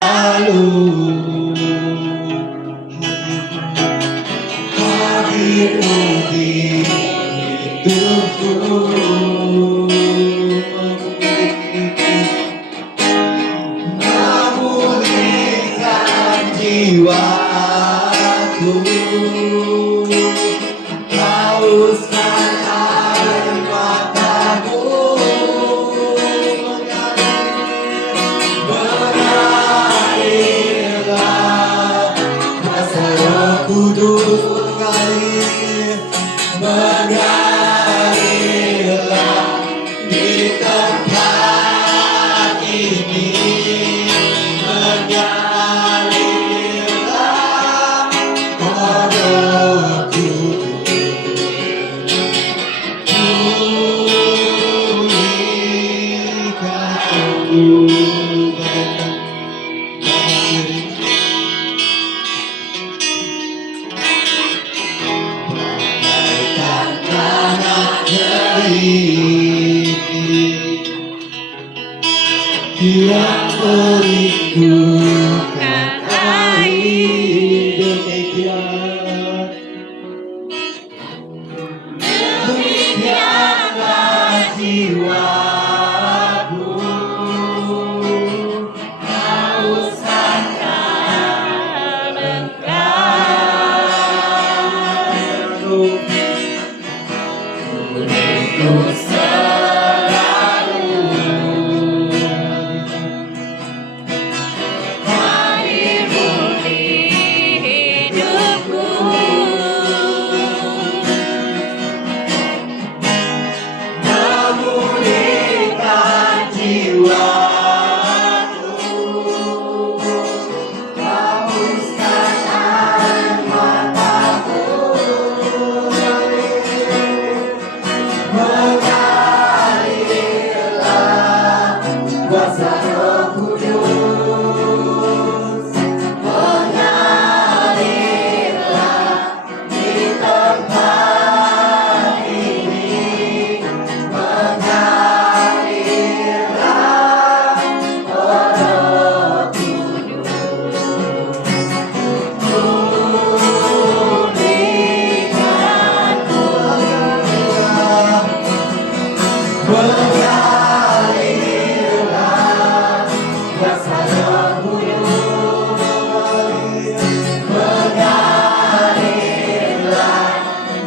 lalu hadirmu di hidupku, memulihkan jiwaku, hauskan air mataku, mengalirlah kuasa Roh Kudus mengalir, mengalirlah di tempat ini, mengalirlah Roh Kudus, pulihkan tanah kering yang merindukan air, demikianlah jiwaku, hauskan engkau, ku selalu hadirmu di hidupku, memulihkan jiwaku, hauskan air mataku, mengalirlah kuasa Roh Kudus, mengalirlah di tempat ini, mengalirlah Roh Kudus, mengalirlah kuasa Roh Kudus, mengalirlah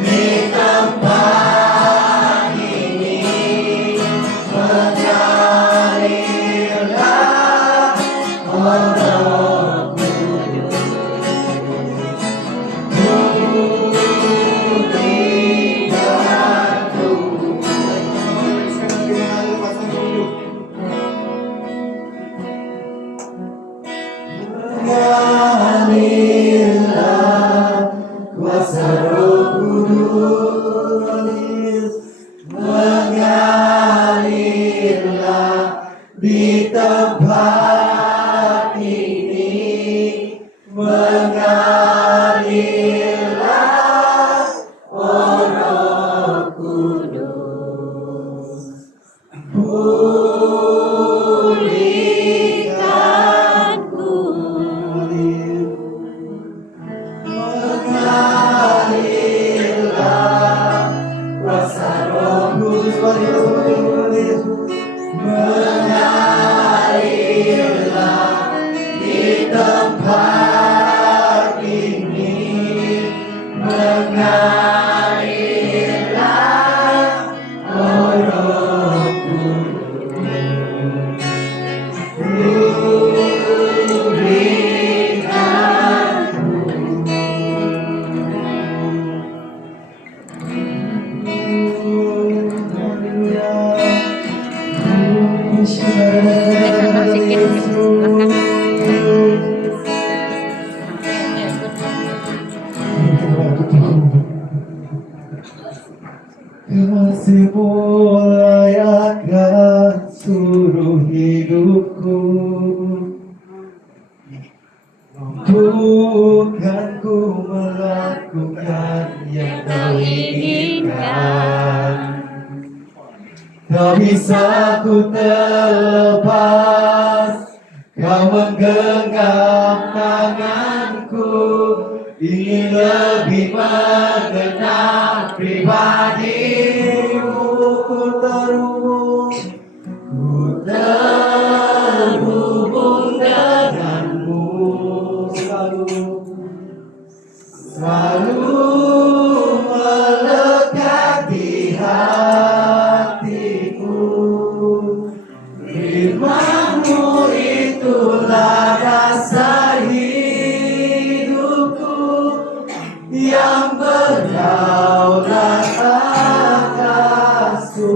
di tempat ini, mengalirlah Roh Kudus, mengalirlah kuasa Roh Kudus, mengalirlah di tempat ini, mengalirlah Roh Kudus, pulihkanku, mengalirlah kuasa Roh Kudus, mengalirlah di tempat ini, mengalirlah Roh Kudus, kasih-Mu layakkan seluruh hidupku, bukan ku melakukan yang Kau inginkan, tak bisa ku terlepas, Kau menggenggam tanganku, ingin lebih mengenal pribadimu. Ku terhubung denganmu, selalu melekat di hatiku. Firman-Mu itulah rasa hidupku yang berdaulat atasku.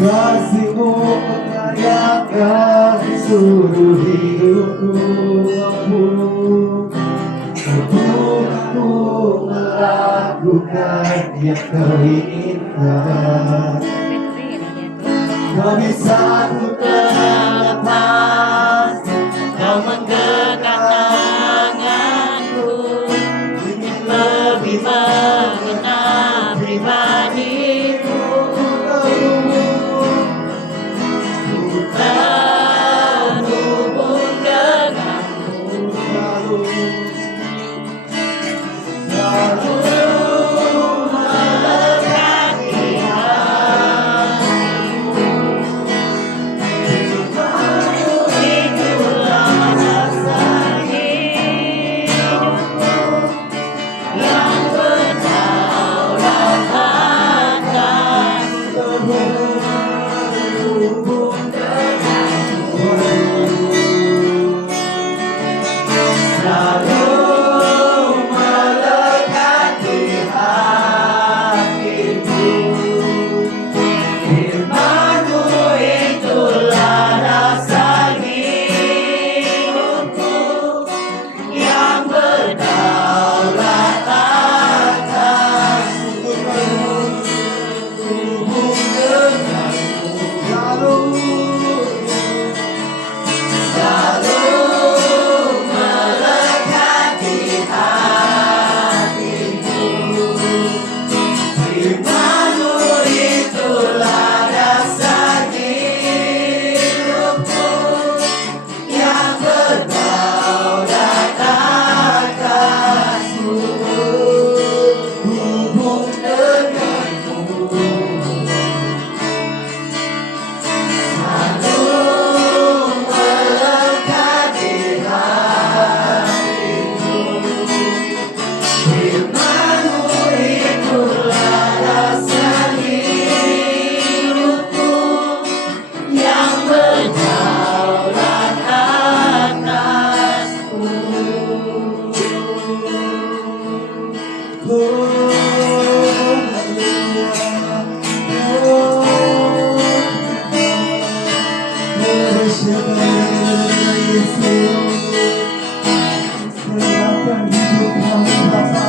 Kasih-Mu mengayakan seluruh hidupku. Aku melakukan yang Kau inginkan. Kau bisa ku terlepas, Kau menggenggam tanganku, ingin lebih mengenal pribadimu. Ku terhubung denganmu, selalu melekat di hatimu. Firman-Mu itulah rasa hidupku yang berdaulat atasku. Terhubung denganmu, selalu melekat di hatiku. Firman-Mu itulah rasa hidupku yang berdaulat atasku. Terhubung denganmu, selalu melekat di hatiku. Firman-Mu itulah rasa hidupku yang berdaulat atasku. Hubung denganmu, selalu melekat di hatiku. Firman-Mu itulah rasa hidupku yang berdaulat atasku. Serahkan hidup kami Bapa.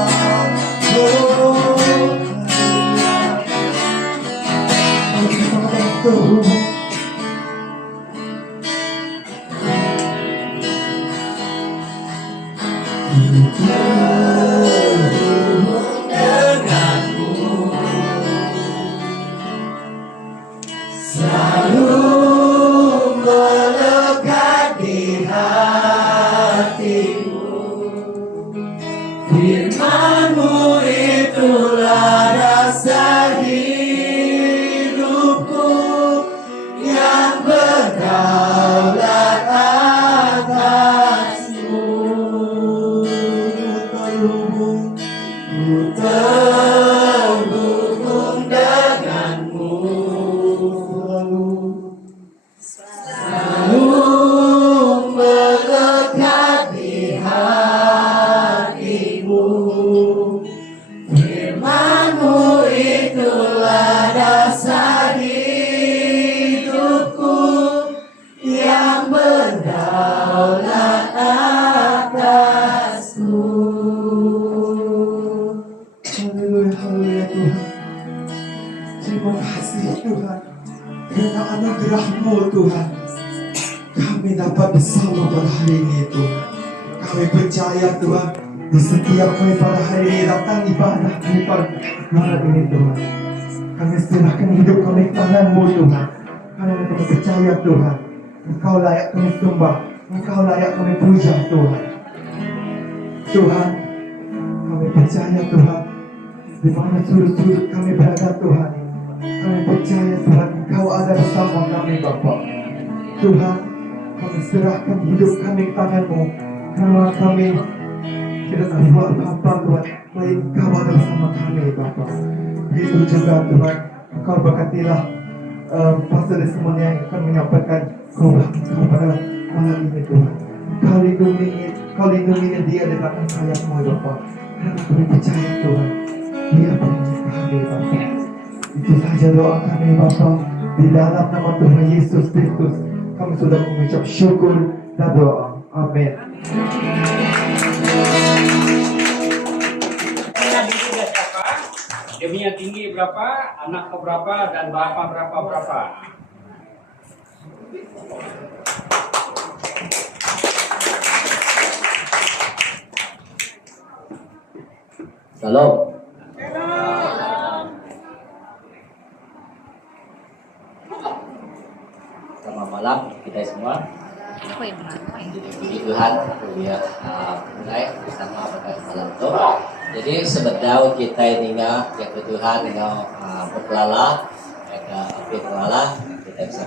Terhubung denganmu, selalu melekat di hatiku. Firman-Mu itulah rasa hidupku yang berdaulat atasku. Ku terhubung denganmu, selalu melekat di hatimu. Firman-Mu itulah rasa hidupku yang berdaulat atasku. Haleluya, haleluya Tuhan. Terima kasih Tuhan, karena anugerah-Mu Tuhan, kami dapat bersama pada hari ini Tuhan. Kami percaya Tuhan, di setiap kami pada hari ini datang ibadah kami pada malam ini Tuhan. Kami serahkan hidup kami ke tangan-Mu Tuhan. Kami Karena kami percaya Tuhan, Engkau layak kami sembah, Engkau layak kami puja Tuhan. Tuhan, kami percaya Tuhan, di mana sudut-sudut kami berada Tuhan, kami percaya Tuhan Engkau ada bersama kami Bapa. Tuhan, kami serahkan hidup kami ke tangan-Mu, karena kami tidak tahu buat apa Tuhan, selain Engkau ada bersama kami Bapa. Begitu juga Tuhan, Engkau berkatilah pasal semua yang akan menyampaikan Engkau pada malam ini Tuhan. Kau lindungi dia di belakang sayap-Mu Bapa. Karena kami percaya Tuhan, Dia penyayang kami Bapa. Itu saja doa kami Bapa. Di dalam nama Tuhan Yesus Kristus, kami sudah mengucap syukur dan doa. Amin. Dia tinggi berapa, anak berapa, dan bapak berapa. Shalom. Selamat malam kita semua. Puji Tuhan, ya mulai bersama pada malam itu. Jadi sebetulnya kita ini yang Tuhan dengan berkelala, kita bisa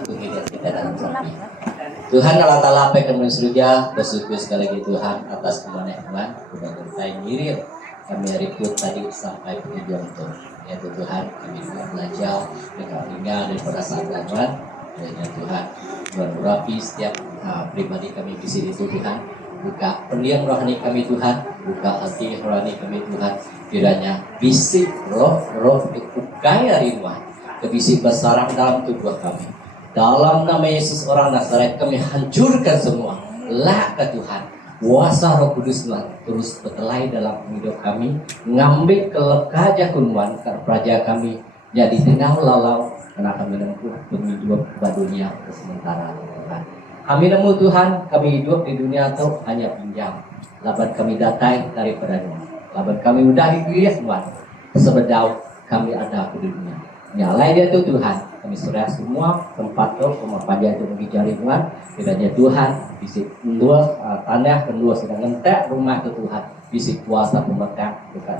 aku hidup kita dalam sapi. Tuhan Allah Taala apa yang surga bersyukur sekali lagi Tuhan atas kemenangan Tuhan kita mirip kami hari itu tadi sampai penjual itu yaitu Tuhan kami belajar dengan ringan daripada saat Tuhan dan Tuhan berapi setiap pribadi kami di sini Tuhan buka pendiam rohani kami Tuhan buka hati rohani kami Tuhan kiranya bisik roh dikukai dari Tuhan kebisik bersarang dalam tubuh kami dalam nama Yesus orang Nazaret kami hancurkan semua lah ke Tuhan kuasa Roh Kudus Tuhan terus bertelai dalam hidup kami ngambil kelekaja kunuan ke praja kami jadi tengah lalau karena kami menempuh demi hidup pada dunia sementara Tuhan kami nemu Tuhan kami hidup di dunia itu hanya pinjam laban kami datang daripada dunia laban kami udah dipilih Tuhan sebedau kami ada di dunia nyalai dia tuh Tuhan kami sudah semua tempat tuh rumah pajak itu menjadi Tuhan kiranya Tuhan bisik dua tanah kedua sedang ngentek rumah itu Tuhan bisik kuasa pemegang bukan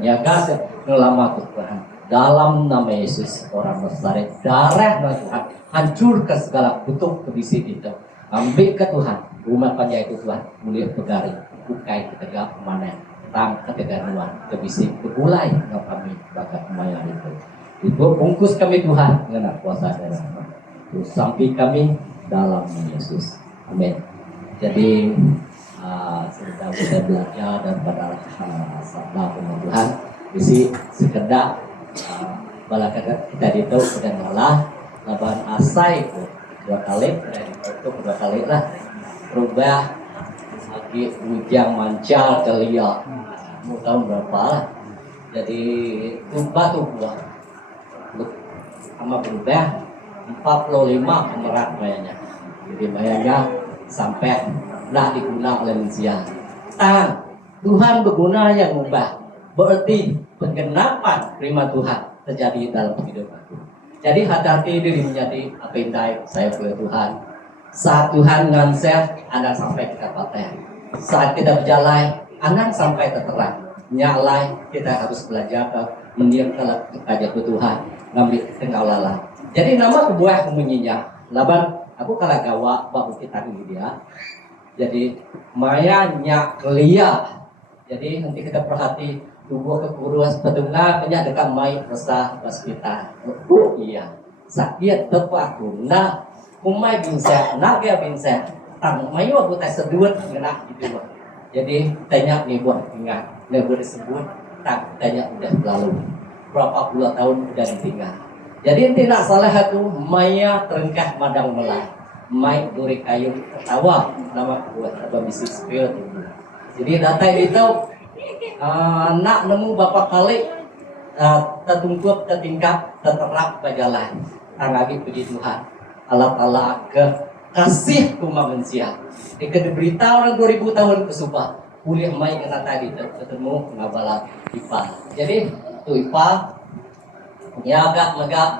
nyaga ngelama Tuhan dalam nama Yesus orang Nazaret darah Tuhan hancurkan segala kutuk kebisik itu ambil ke Tuhan rumah pajak itu Tuhan mulia pegari bukai ketegak mana tang ketegaruan kebisik kebulai kami bakat mayar itu bungkus kami Tuhan dengan kuasa darah sampai kami dalam Yesus amin jadi sudah kita belajar daripada sabda Tuhan isi sekedar balakat kita itu sudah ngalah laban asai itu dua kali lah berubah lagi ujang mancal kelia mau tahun berapa lah jadi tumpah sama berubah 45 pemerak bayarnya jadi bayarnya sampai lah diguna oleh manusia Tuhan berguna yang mengubah berarti penggenapan firman Tuhan terjadi dalam hidup aku jadi hati-hati diri menjadi apa yang baik saya oleh Tuhan saat Tuhan nganser Anda sampai ke kapal saat kita berjalan Anda sampai terterang nyalai kita harus belajar mendiam kalau kita Tuhan ngambil tengah lala. Jadi nama kebuah menyinya. Laban aku kalah gawa bahu kita ini dia. Jadi maya nyak kelia. Jadi nanti kita perhati tubuh kekurus petungna punya dekat mai resah pas kita. Oh iya. Sakit tepak guna. Kumai binsa, naga binsa. Tang mayu aku tak sedut kena gitu. Jadi tanya nih buat ingat. Nih boleh sebut tak tanya udah lalu. Berapa puluh tahun udah ditinggal. Jadi tidak salah itu maya terengkah madang melai. Mai duri kayu ketawa nama buat apa bisnis spirit itu. Jadi data itu anak nemu bapak kali tertungkup tertingkap terterap berjalan. Lagi puji Tuhan. Allah Taala ke kasih kuma manusia. Dikede berita orang 2000 tahun kesubah. Kuliah mai kena tadi ketemu ngabala IPA. Jadi tu IPA ya agak megak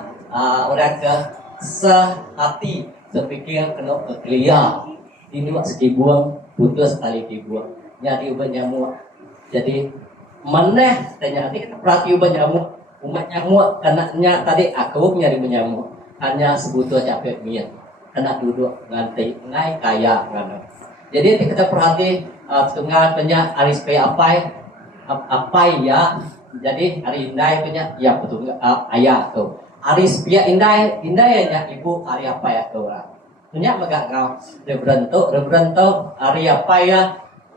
orang ke sehati sepikir kena kelia ini mak sekibuang putus tali kibuang nyari ubat nyamuk jadi meneh tanya nanti kita perhati ubat nyamuk umat nyamuk kenanya tadi aku nyari menyamuk hanya sebutuh capek mian kena duduk ngantai ngai kaya ngana jadi kita perhati tengah punya aris pe apa ya jadi hari indai punya ya betul ayah tuh aris pia indai ya ibu hari apa ya tuh punya megak ngau reberentuk hari apa ya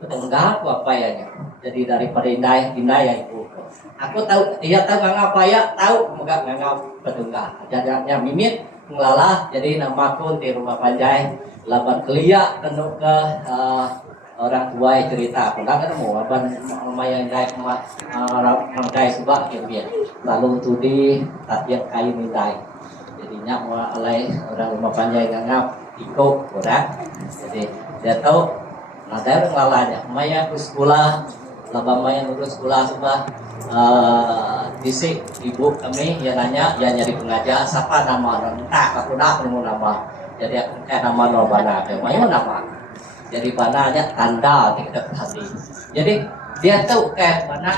enggak apa ya jadi daripada indai ya ibu aku tahu dia tahu apa ya tahu megak ngau petunggal jadinya mimit ngelalah jadi namaku di rumah panjai laban kelia kena ke orang tua cerita pernah kan mau aban lumayan dai orang dai subak kian lalu tudi tatiap kayu mindai jadinya mau alai orang rumah panjai ngangap ikut orang jadi dia tahu ada ngelalanya maya ke sekolah laba maya lulus sekolah subah disik ibu kami yang nanya yang nyari pengajar siapa nama orang tak aku nak nemu nama jadi nama Nobana maya nama jadi bananya tanda kita perhati jadi dia tahu kayak mana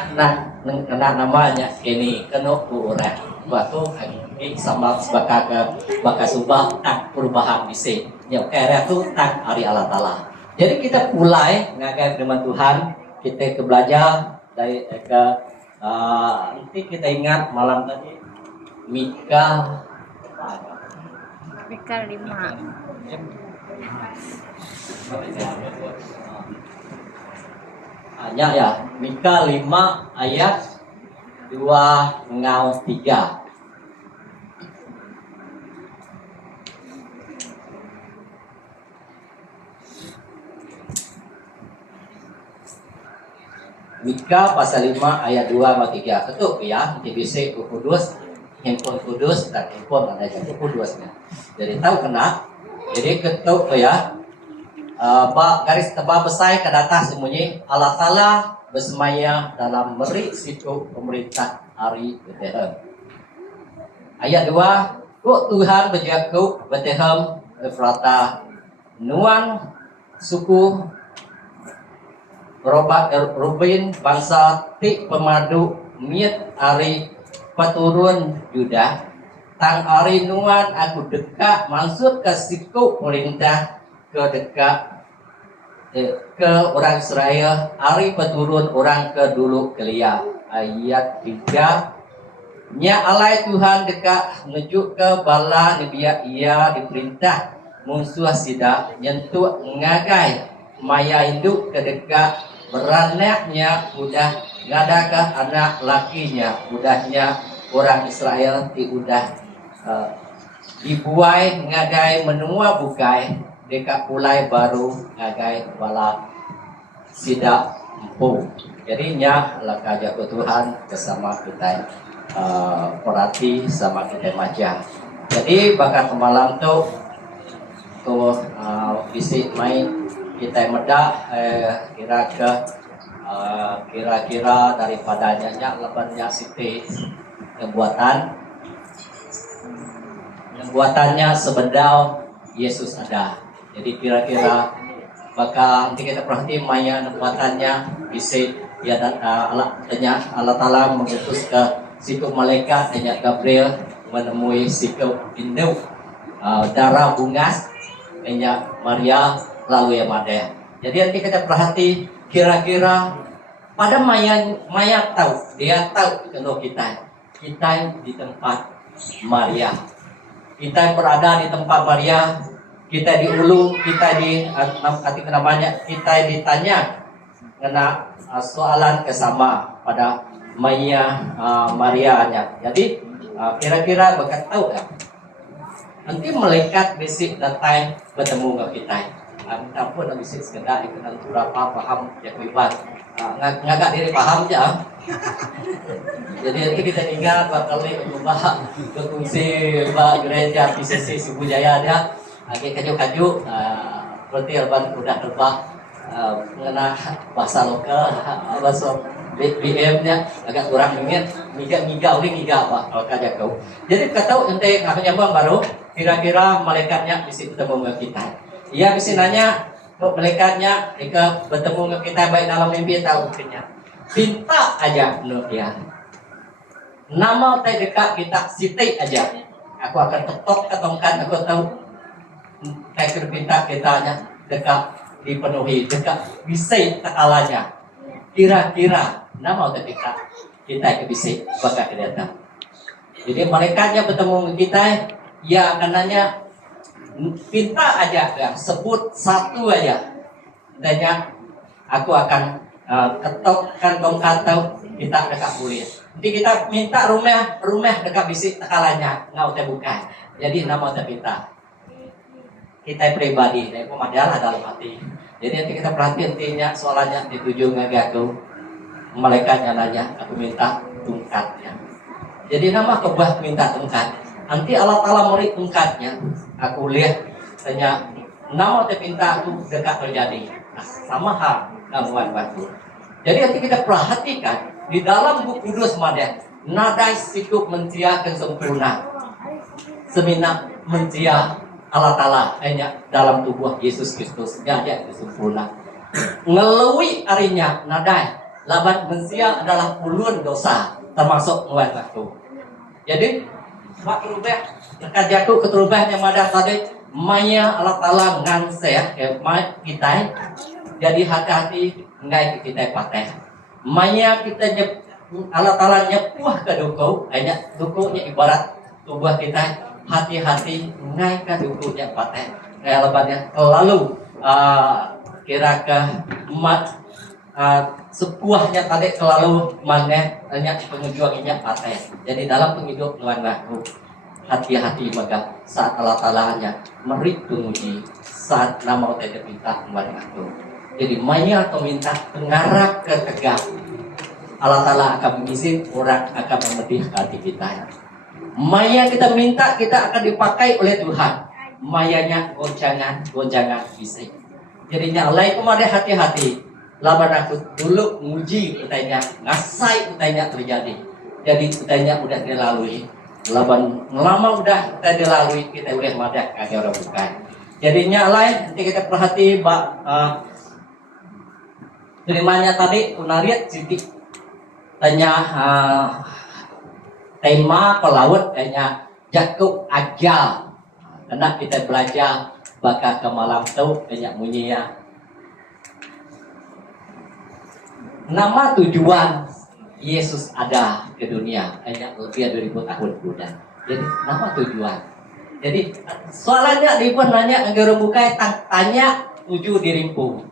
kena namanya ini kena orang waktu ini sama sebagai subah tak perubahan bisik yang kayak itu tak hari Allah Ta'ala jadi kita mulai ngagai firman Tuhan kita ke belajar dari nanti kita ingat malam tadi Mika 5 hanya ya Mika 5 ayat 2 ngau 3 Mika pasal 5 ayat 2 sama 3 ketuk ya TBC kudus handphone kudus dan handphone ada yang kudusnya jadi tahu kena jadi ketuk ya garis tebal besar ke atas semuanya Allah Ta'ala bersemaya dalam meri situ pemerintah hari Bethlehem ayat 2 kuk Tuhan berjaku Bethlehem Efrata nuan suku Rubin bangsa ti pemadu miet ari paturun Yuda tang ari nuan aku dekat maksud ke siku perintah ke dekat ke orang Israel ari paturun orang ke dulu kelia ayat 3 nya alai Tuhan dekat menuju ke bala dia ia diperintah musuh sida nyentuh ngagai maya induk ke dekat beranaknya udah ngadakah anak lakinya udahnya orang Israel udah dibuai ngagai menua bukai dekat pulai baru ngagai bala sidak empu jadinya lakaja ke Tuhan bersama kita perhati sama kita maca jadi bakal kemalam tuh bisik main kita medak kira-kira daripadanya lebannya siti buatannya sebendau Yesus ada jadi kira-kira bakal nanti kita perhati maya buatannya bisa ya dan Allah Ta'ala mengutus ke situ malaikat hanya Gabriel menemui situ induk darah bungas hanya Maria lalu ya Mada. Jadi nanti kita perhati kira-kira pada Maya tahu dia tahu kalau kita di tempat Maria kita berada di tempat Maria kita di ulu kita di namanya kita ditanya kena soalan kesama pada Maria nya jadi kira-kira bakal tahu kan nanti malaikat besok datang bertemu dengan kita minta pun bisik sekedar dikenal berapa paham ya kuibat ngagak diri paham aja jadi nanti kita ingat bakal ubah berfungsi ubah gereja PCC Sibu Jaya ada lagi kaju-kaju berarti Alban udah terbang mengenai bahasa lokal bahasa BM-nya agak kurang ingin miga apa kalau kaja kau jadi kau ente ngapain nyambang baru kira-kira malaikatnya bisa bertemu dengan kita. Ia bisa nanya malaikatnya jika bertemu dengan kita baik dalam mimpi atau mungkinnya. Minta aja menurut dia. Nama teh dekat kita sitik aja. Aku akan ketok ketongkan, aku tahu teh minta kitanya dekat dipenuhi, dekat bisa tekalanya. Kira-kira nama teh dekat kita bisa bakal datang. Jadi malaikatnya bertemu dengan kita, ia akan nanya, minta aja, ya, sebut satu aja, tanya, aku akan ketokkan tongkat kita dekat mulia. Jadi kita minta rumah dekat bisik tekalanya, nggak usah bukan. Jadi nama usah kita pribadi, dari pemadalah dalam hati. Jadi nanti kita perhatian intinya soalnya dituju ngagaku, malaikatnya nanya, aku minta tongkatnya. Jadi nama kebah minta tongkat. Nanti Allah Ta'ala beri tongkatnya. Aku lihat tanya nama minta aku dekat terjadi. Nah, sama hal gangguan batu. Jadi nanti kita perhatikan di dalam buku kudus mana nadai sikap mencia kesempurna. Semina mencia Allah Ta'ala hanya dalam tubuh Yesus Kristus gaya kesempurna. Ngelui arinya nadai laban mencia adalah puluhan dosa termasuk nguat waktu. Jadi mak rubah dekat jatuh keterubahnya madah tadi maya Allah Ta'ala nganseh kita. Jadi hati-hati ngai kita pakai maya kita Allah Ta'ala nyepuh ke duku hanya dukunya ibarat tubuh kita. Hati-hati ngai ke dukunya pakai kayak lebatnya lalu kira ke mat sepuahnya tadi selalu mana hanya penjuangnya paten. Jadi dalam penghidup nuan aku hati-hati maka saat Allah Ta'ala hanya meri penguji saat nama kita minta nuan aku. Jadi maya atau minta pengarah ke tegak Allah Ta'ala akan mengizin orang akan memedih hati kita. Maya kita minta kita akan dipakai oleh Tuhan. Mayanya gonjangan fisik. Jadinya lain kemarin hati-hati. Laban aku dulu muji utainya, ngasai utainya terjadi. Jadi utainya udah dilalui. Laban lama udah kita dilalui, kita udah madah kagak orang bukan. Jadinya lain nanti kita perhati terimanya tadi unariat sedikit tanya tema pelaut tanya jatuh ajal. Karena kita belajar bakal ke malam tuh banyak munyinya. Nama tujuan Yesus ada ke dunia hanya lebih dari 2000 tahun sudah. Jadi nama tujuan. Jadi soalnya dia pun nanya anggar buka tanya tujuh dirimpu.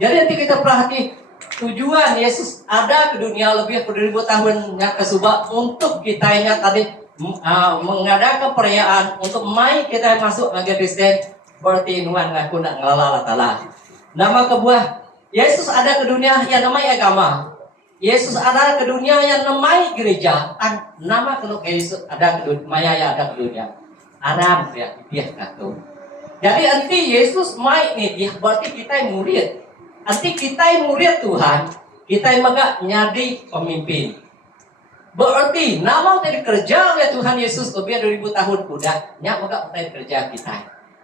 Jadi nanti kita perhati tujuan Yesus ada ke dunia lebih dari 2000 tahun yang kesubah untuk kitanya tadi mengadakan perayaan untuk mai kita masuk ke Kristen berarti nuan ngaku nak ngelala Allah. Nama kebuah Yesus ada ke dunia yang namanya agama. Yesus ada ke dunia yang namanya gereja. Nama kalau Yesus ada ke dunia, Maya yang ada ke dunia. Aram ya dia kata. Jadi nanti Yesus mai nih dia berarti kita yang murid. Nanti kita yang murid Tuhan, kita yang maka nyadi pemimpin. Berarti nama dari kerja oleh Tuhan Yesus lebih dari 2000 tahun kuda, nyak maka dari kerja kita.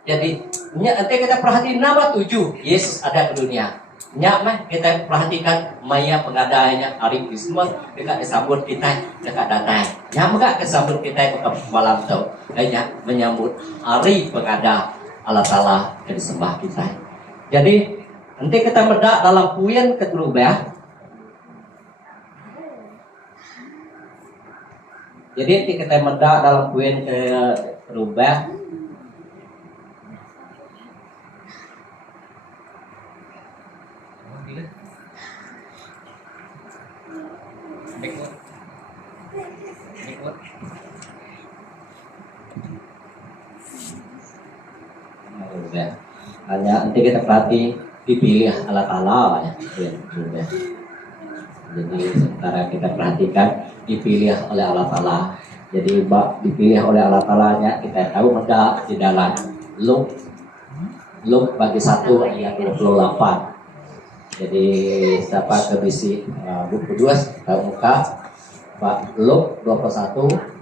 Jadi nanti kita perhati nama 7 Yesus ada ke dunia. Nyak kita perhatikan maya pengadainya hari Kristus dekat disambut kita dekat datang. Nyak enggak kesambut kita ke malam tu. Nyak menyambut hari pengada Allah Ta'ala yang disembah kita. Jadi nanti kita medak dalam puyen keterubah. Jadi nanti kita medak dalam puyen keterubah. Hanya nanti kita perhati dipilih Allah Ta'ala ya. Jadi sementara kita perhatikan dipilih oleh Allah Ta'ala. Jadi dipilih oleh Allah Ta'ala nya kita tahu ada di dalam Luk bagi 1 ayat 28. Jadi siapa kebisi buku 2 tahu muka Pak Luk 21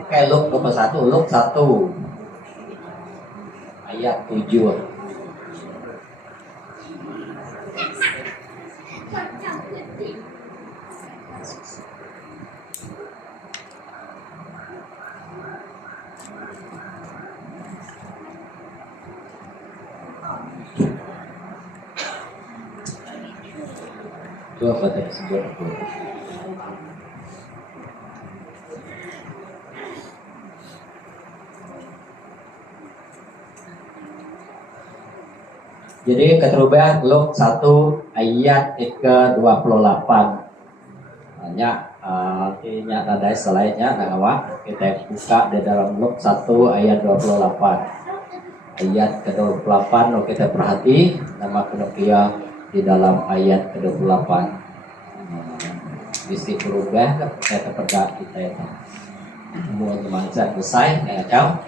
Oke, Luk 21, Luk 1 ayat 7. Itu apa tadi sebut aku? Jadi keterubah Luk 1 ayat ke-28. Hanya artinya ada slide-nya awak kita buka di dalam Luk 1 ayat 28. Ayat ke-28 kalau kita perhati nama penukia di dalam ayat ke-28. Bisi berubah kita perda kita itu. Semua mindset besar ya kau.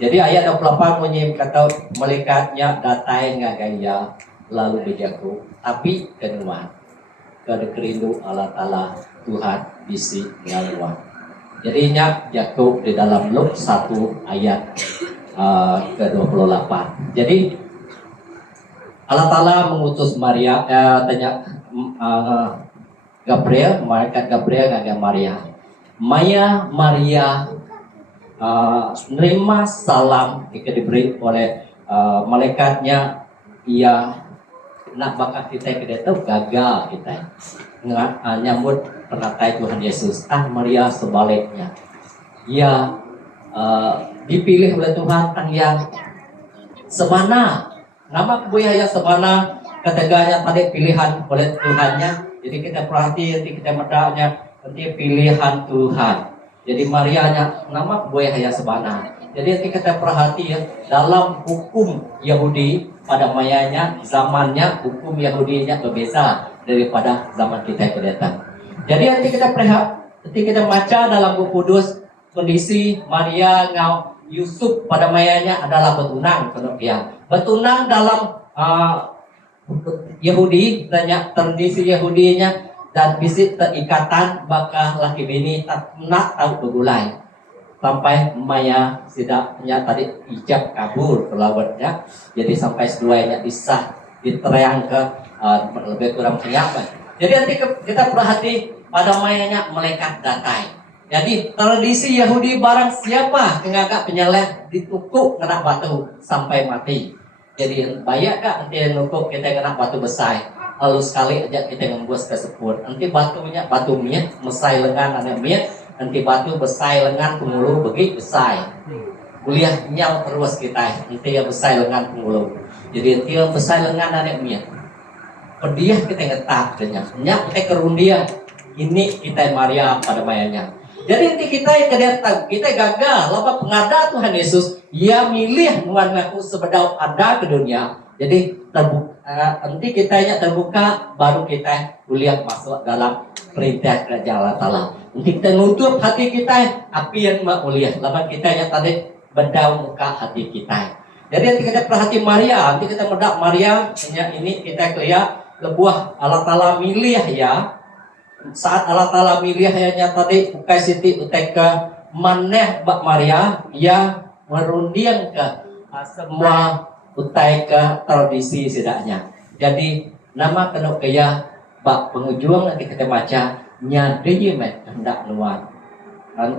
Jadi ayat 28 bunyi kata malaikatnya datai ngagaya lalu bejaku tapi kenuan kerindu Allah Ta'ala Tuhan bisi ngaluan. Jadi nyak Yakub di dalam Luk 1 ayat ke-28. Jadi Allah Ta'ala mengutus Maria Gabriel, malaikat Gabriel ngagaya Maria nerima salam yang diberi oleh malaikatnya. Ia nak bakal kita itu gagal kita nyambut perkataan Tuhan Yesus. Maria sebaliknya ia dipilih oleh Tuhan yang sebana nama kebuaya sebana keteganya tadi pilihan oleh Tuhannya. Jadi kita perhati nanti kita medanya nanti pilihan Tuhan. Jadi Marianya nama buaya sebana. Jadi nanti kita perhati ya dalam hukum Yahudi pada mayanya zamannya hukum Yahudinya berbeza daripada zaman kita yang datang. Jadi nanti kita nanti kita baca dalam buku Kudus kondisi Maria ngau Yusuf pada mayanya adalah betunang betunang dalam Yahudi tanya tradisi Yahudinya. Dan bisik terikatan bakal laki bini tak nak tahu begulai sampai Maya sidaknya tadi ijab kabul pelawatnya. Jadi sampai seduanya bisa diterang ke lebih kurang penyaman. Jadi nanti kita perhati pada Mayanya malaikat datai. Jadi tradisi Yahudi barang siapa yang agak penyeleh ditukuk kena batu sampai mati. Jadi banyak kak nanti yang nukuk kita kena batu besar. Lalu sekali aja kita membuat tersebut. Nanti batunya mesai lengan anaknya. Nanti batu besai lengan pengulu begi besai. Kuliah nyal terus kita. Nanti yang besai lengan pengulu. Jadi nanti yang besai lengan anaknya. Pediah kita ngetak katanya. Nyak kita kerundian. Ini kita Maria pada mayanya. Jadi nanti kita yang kedatang kita gagal. Lalu pengada Tuhan Yesus. Ia milih mengaku sebedau ada ke dunia. Jadi nanti kita terbuka baru kita kuliah masuk dalam perintah kerajaan Allah Ta'ala. Nanti kita nutup hati kita api yang mulia. Lalu kita tadi bendau muka hati kita. Jadi nanti kita perhati Maria. Nanti kita mendak Maria. Ini kita lihat lebuah Allah Ta'ala milih ya. Saat Allah Ta'ala milih ya tadi ukai siti uteka maneh bak Maria. Ia merundian ke semua utai ke tradisi sedaknya. Jadi nama kena kaya bak pengujuang nanti kita baca nyadi hendak nuan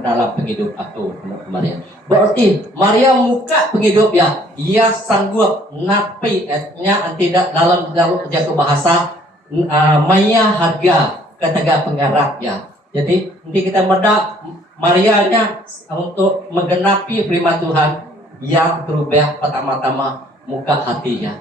dalam penghidup aku Maria. Berarti Maria muka penghidup ya. Ia sanggup napi nya tidak dalam jago bahasa maya harga ketiga penggarap ya. Jadi nanti kita mendak Marianya untuk menggenapi firman Tuhan yang berubah pertama-tama muka hatinya.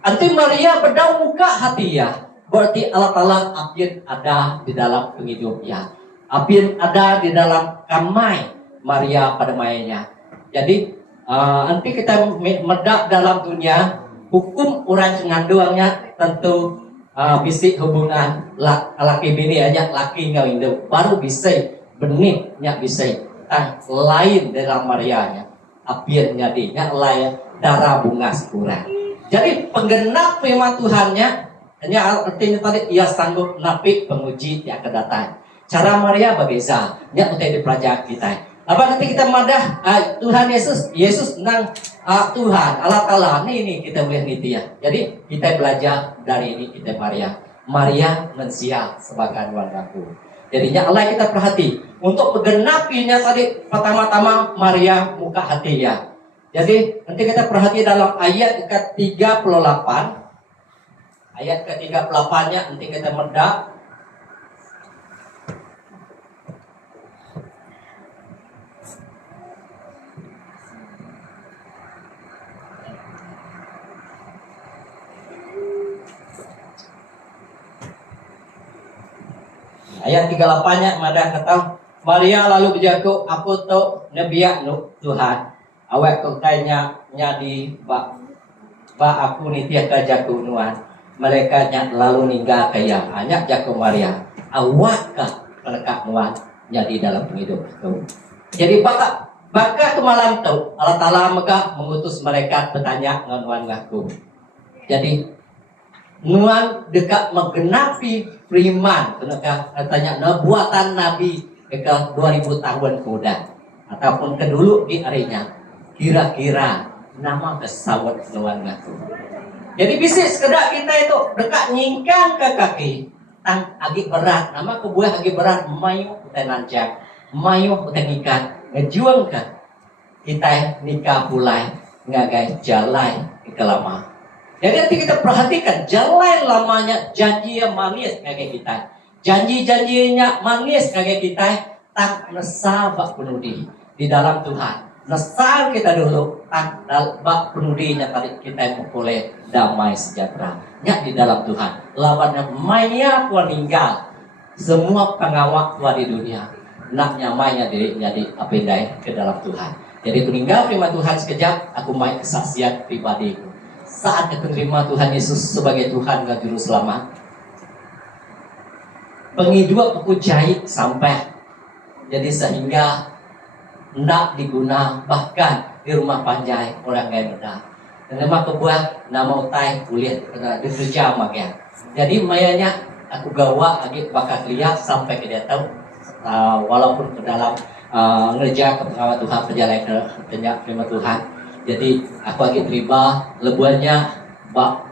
Nanti Maria berdau muka hatinya. Berarti Allah Ta'ala apin ada di dalam penghidupnya. Apin ada di dalam kamai Maria pada mayanya. Jadi nanti kita medak dalam dunia hukum orang senganduangnya tentu bisik hubungan laki bini aja laki ngawin baru bisa benihnya bisa lain dalam Marianya. Apin nyadinya lain darah bunga kurang. Jadi penggenap firman Tuhannya hanya artinya tadi ia sanggup napi penguji yang kedatang. Cara Maria berbeza. Nya utai dipelajari kita. Apa nanti kita madah Tuhan Yesus nang Tuhan Allah Taala ini kita boleh niti ya. Jadi kita belajar dari ini kita Maria mensia sebagai wandaku. Jadinya Allah kita perhati untuk menggenapinya tadi pertama-tama Maria muka hati ya. Jadi nanti kita perhati dalam ayat ke-38. Ayat ke-38-nya nanti kita medak. Ayat 38-nya madah kata Maria lalu berjaku aku tu nebiak Tuhan. Awak kau tanya nyadi ba aku ni tiak jaku nuan. Mereka nyak lalu ninggal kaya hanya jaku Maria. Awak kah mereka nuan nyadi dalam hidup tu. Jadi baka ke malam tu Allah Taala maka mengutus mereka bertanya nuan ngaku. Jadi nuan dekat menggenapi firman katanya nubuatan Nabi ke 2000 tahun kemudian ataupun ke dulu di harinya kira-kira nama kesawat nuan ngaku. Jadi bisa sekedar kita itu dekat nyingkang ke kaki tang agi berat nama kebuah agi berat mayu utai nancak mayu utai nikah ngejuang ke kita nikah pulai ngagai jalai ke lama. Jadi nanti kita perhatikan jalan lamanya janji yang manis kayak kita. Janji-janjinya manis kayak kita tak nesabak penudi di dalam Tuhan. Nesal kita dulu tak bak penudinya tadi kita memperoleh damai sejahtera. Nya di dalam Tuhan. Lawannya maya kuat meninggal. Semua pengawak tua di dunia. Naknya maya dirinya di apendai ke dalam Tuhan. Jadi meninggal firman Tuhan sekejap aku main kesaksian pribadiku. Saat aku terima Tuhan Yesus sebagai Tuhan dan Juru Selamat, penghidup aku jahit sampai jadi sehingga nak diguna bahkan di rumah panjai orang gaya bedah. Dan nama kebuah nama utai kuliah dikerja makanya. Jadi mayanya aku gawa lagi bakat lihat sampai ke dia tahu walaupun ke dalam ngerja ke pengawal Tuhan perjalanan ke firman Tuhan. Jadi aku lagi terima lebuannya bak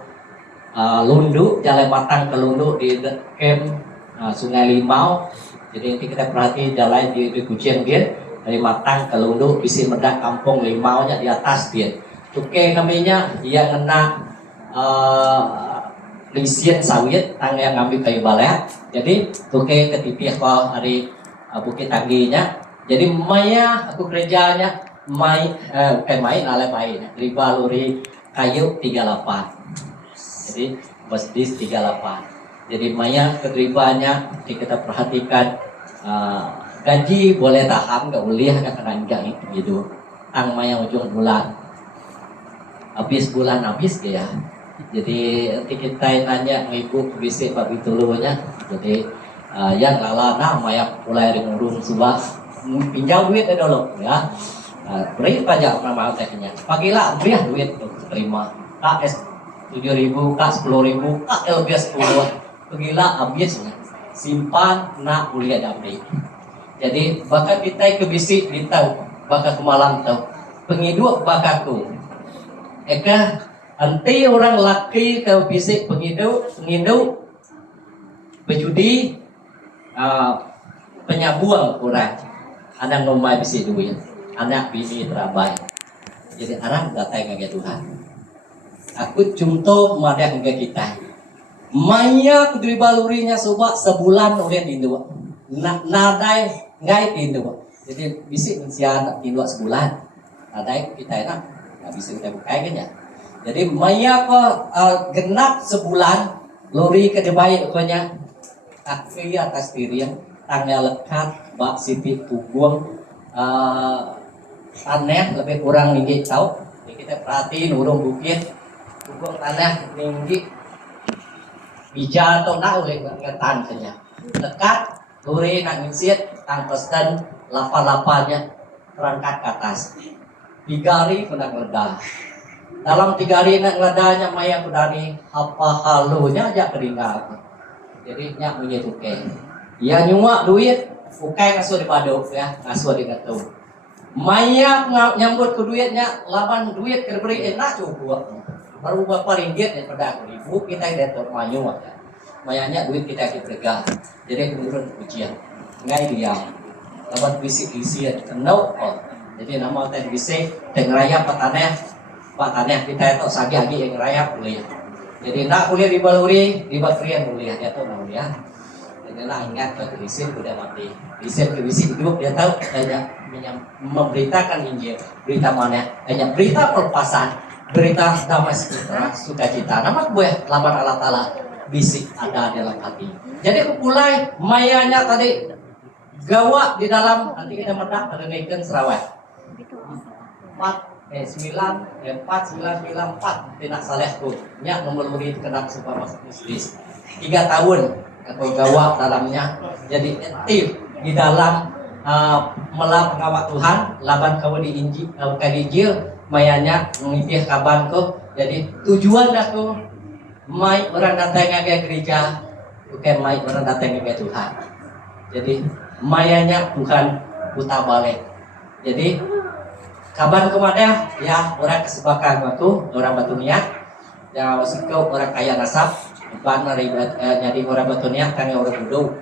lundu jalan matang ke lundu di camp Sungai Limau. Jadi nanti kita perhati jalan di Kucing dia dari matang ke lundu isi medak kampung Limaunya di atas dia. Tuke namanya dia kena lisian sawit tang yang ngambil kayu balet. Jadi tuke ketipih kok hari Bukit Tangginya. Jadi maya aku kerjanya main alay main riba luri kayu 38. Jadi masjid 38. Jadi maya keteribanya kita perhatikan gaji boleh tahan gak boleh katakan enggak gitu. Ang maya ujung bulan habis ya. Jadi nanti kita nanya ibu bisa babi tulunya. Jadi yang lalana maya mulai ngurung subah pinjam duit dulu ya. Beri pajak nama teknya. Pagilah beri duit terima. KS 7.000, KS 10.000, KS LBS 10. Pagilah habis simpan nak kuliah damai. Jadi bakal kita kebisik ditau, bakal kemalang tau. Penghidup bakatku. Eka anti orang laki kebisik penghidup berjudi penyabuang kurang. Anak nomai bisi duit. Anak bini terabai. Jadi orang datang ke Tuhan. Aku contoh madah ke kita. Maya kudri balurinya sobat sebulan orang Indo. Nadai ngai Indo. Jadi bisik mensian Indo sebulan. Nadai kita enak. Nggak bisa kita bukain ya. Jadi Maya kok genap sebulan lori ke debai pokoknya. Kaki atas diri yang tanggal lekat bak siti tubuang tanah lebih kurang tinggi tahu. Jadi kita perhatiin urung bukit tubuang tanah tinggi bija atau nak oleh ngetan saja dekat luri nak ngisiat tangkeskan lapa-lapanya terangkat ke atas 3 hari kena ngeledah dalam 3 hari nak ngeledahnya maya kudani apa halunya aja keringat jadi nyak menyituke Ya nyuak duit, bukai ngasuh di baduk ya, ngasuh di ketum. Maya nyambut ke duitnya, laban duit kerberi enak cukup. Baru berapa ringgit daripada ribu kita dapat manyuak. Mayanya duit kita bergah. Jadi kemudian ujian. Ngai diam. Laban bisik-bisik no. Jadi nama teh bisik teh ngerayap pataneh kita itu sagi-agi yang ngerayap kuliah. Jadi nak kuliah di baluri, di bakrian kuliah itu namanya. Inilah ingat bagi Isin sudah mati. Isin hidup dia tahu hanya memberitakan Injil, berita mana? Hanya berita perlepasan, berita damai sejahtera, sukacita. Nama gue laban Allah Taala bisik ada dalam hati. Jadi mulai mayanya tadi gawak di dalam nanti kita medak menunaikan serawat. 4 tidak salah tuh. Nyak nomor murid kena supaya masuk muslis. 3 tahun atau gawak dalamnya jadi aktif di dalam melah pengawak Tuhan laban kau di Injil mayanya mengipih kaban ko jadi tujuan dah ko mai orang datang ke gereja bukan mai orang datang ke Tuhan jadi mayanya Tuhan putar balik jadi kaban kemana ya orang kesepakan waktu orang batunya ya wasikau orang kaya nasab pan ribet jadi orang batunya kan orang bodoh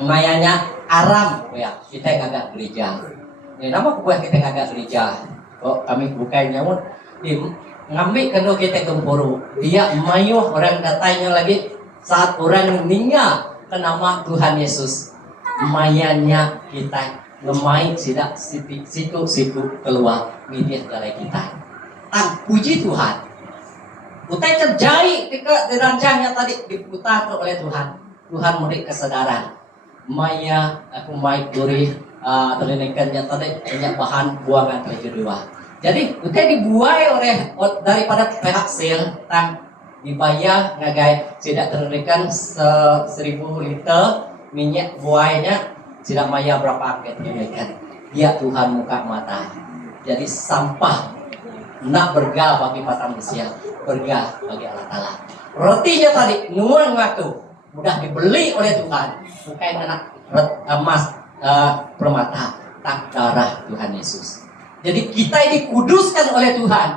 mayanya aram ya kita agak gereja ini nama buah kita agak gereja kok kami bukannya pun ngambil kena kita gempuru dia mayuh orang datanya lagi saat orang meninggal ke nama Tuhan Yesus mayanya kita lemai sidak siku keluar midir dari kita puji Tuhan Utai terjadi ketika dirancangnya tadi diputar oleh Tuhan. Tuhan memberi kesadaran. Maya aku mai duri terlinengkannya tadi banyak bahan buangan kedua. Jadi utai dibuai oleh daripada pihak sel tang dibayar ngagai tidak terlinengkan 1000 liter minyak buainya tidak maya berapa angkat dinaikkan. Dia Tuhan muka mata. Jadi sampah nak bergah bagi mata manusia. Bergah bagi Allah Ta'ala. Rotinya tadi nuan ngaku mudah dibeli oleh Tuhan bukan anak emas permata tak darah Tuhan Yesus. Jadi kita ini kuduskan oleh Tuhan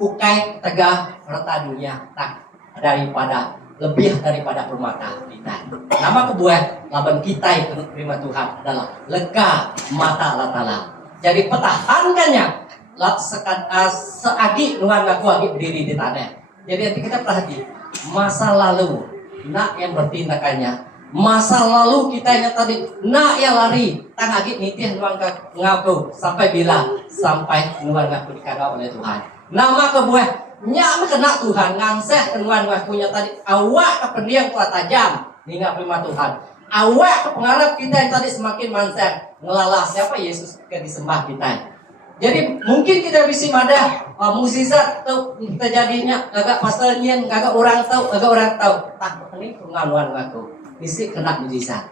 bukan tegah rata dunia tak daripada lebih daripada permata kita. Nama kebuah laban kita yang terima Tuhan adalah lega mata Allah Ta'ala. Jadi pertahankannya seagi nuan ngaku lagi berdiri di tanah. Jadi nanti kita perhati masa lalu nak yang bertindakannya masa lalu kita yang tadi nak yang lari tangagi nitih nuan ngaku sampai bila sampai nuan ngaku dikagak oleh Tuhan nama kebuah nyak kena Tuhan nganseh nuan ngakunya tadi awak kependiam kuat tajam hingga prima Tuhan awak kepengarap kita yang tadi semakin manser ngelalah siapa Yesus ke disembah kita. Jadi mungkin kita bisa ada mukjizat atau terjadinya agak pasalnya agak orang tahu tak ini pengaluan aku bisa kena mukjizat.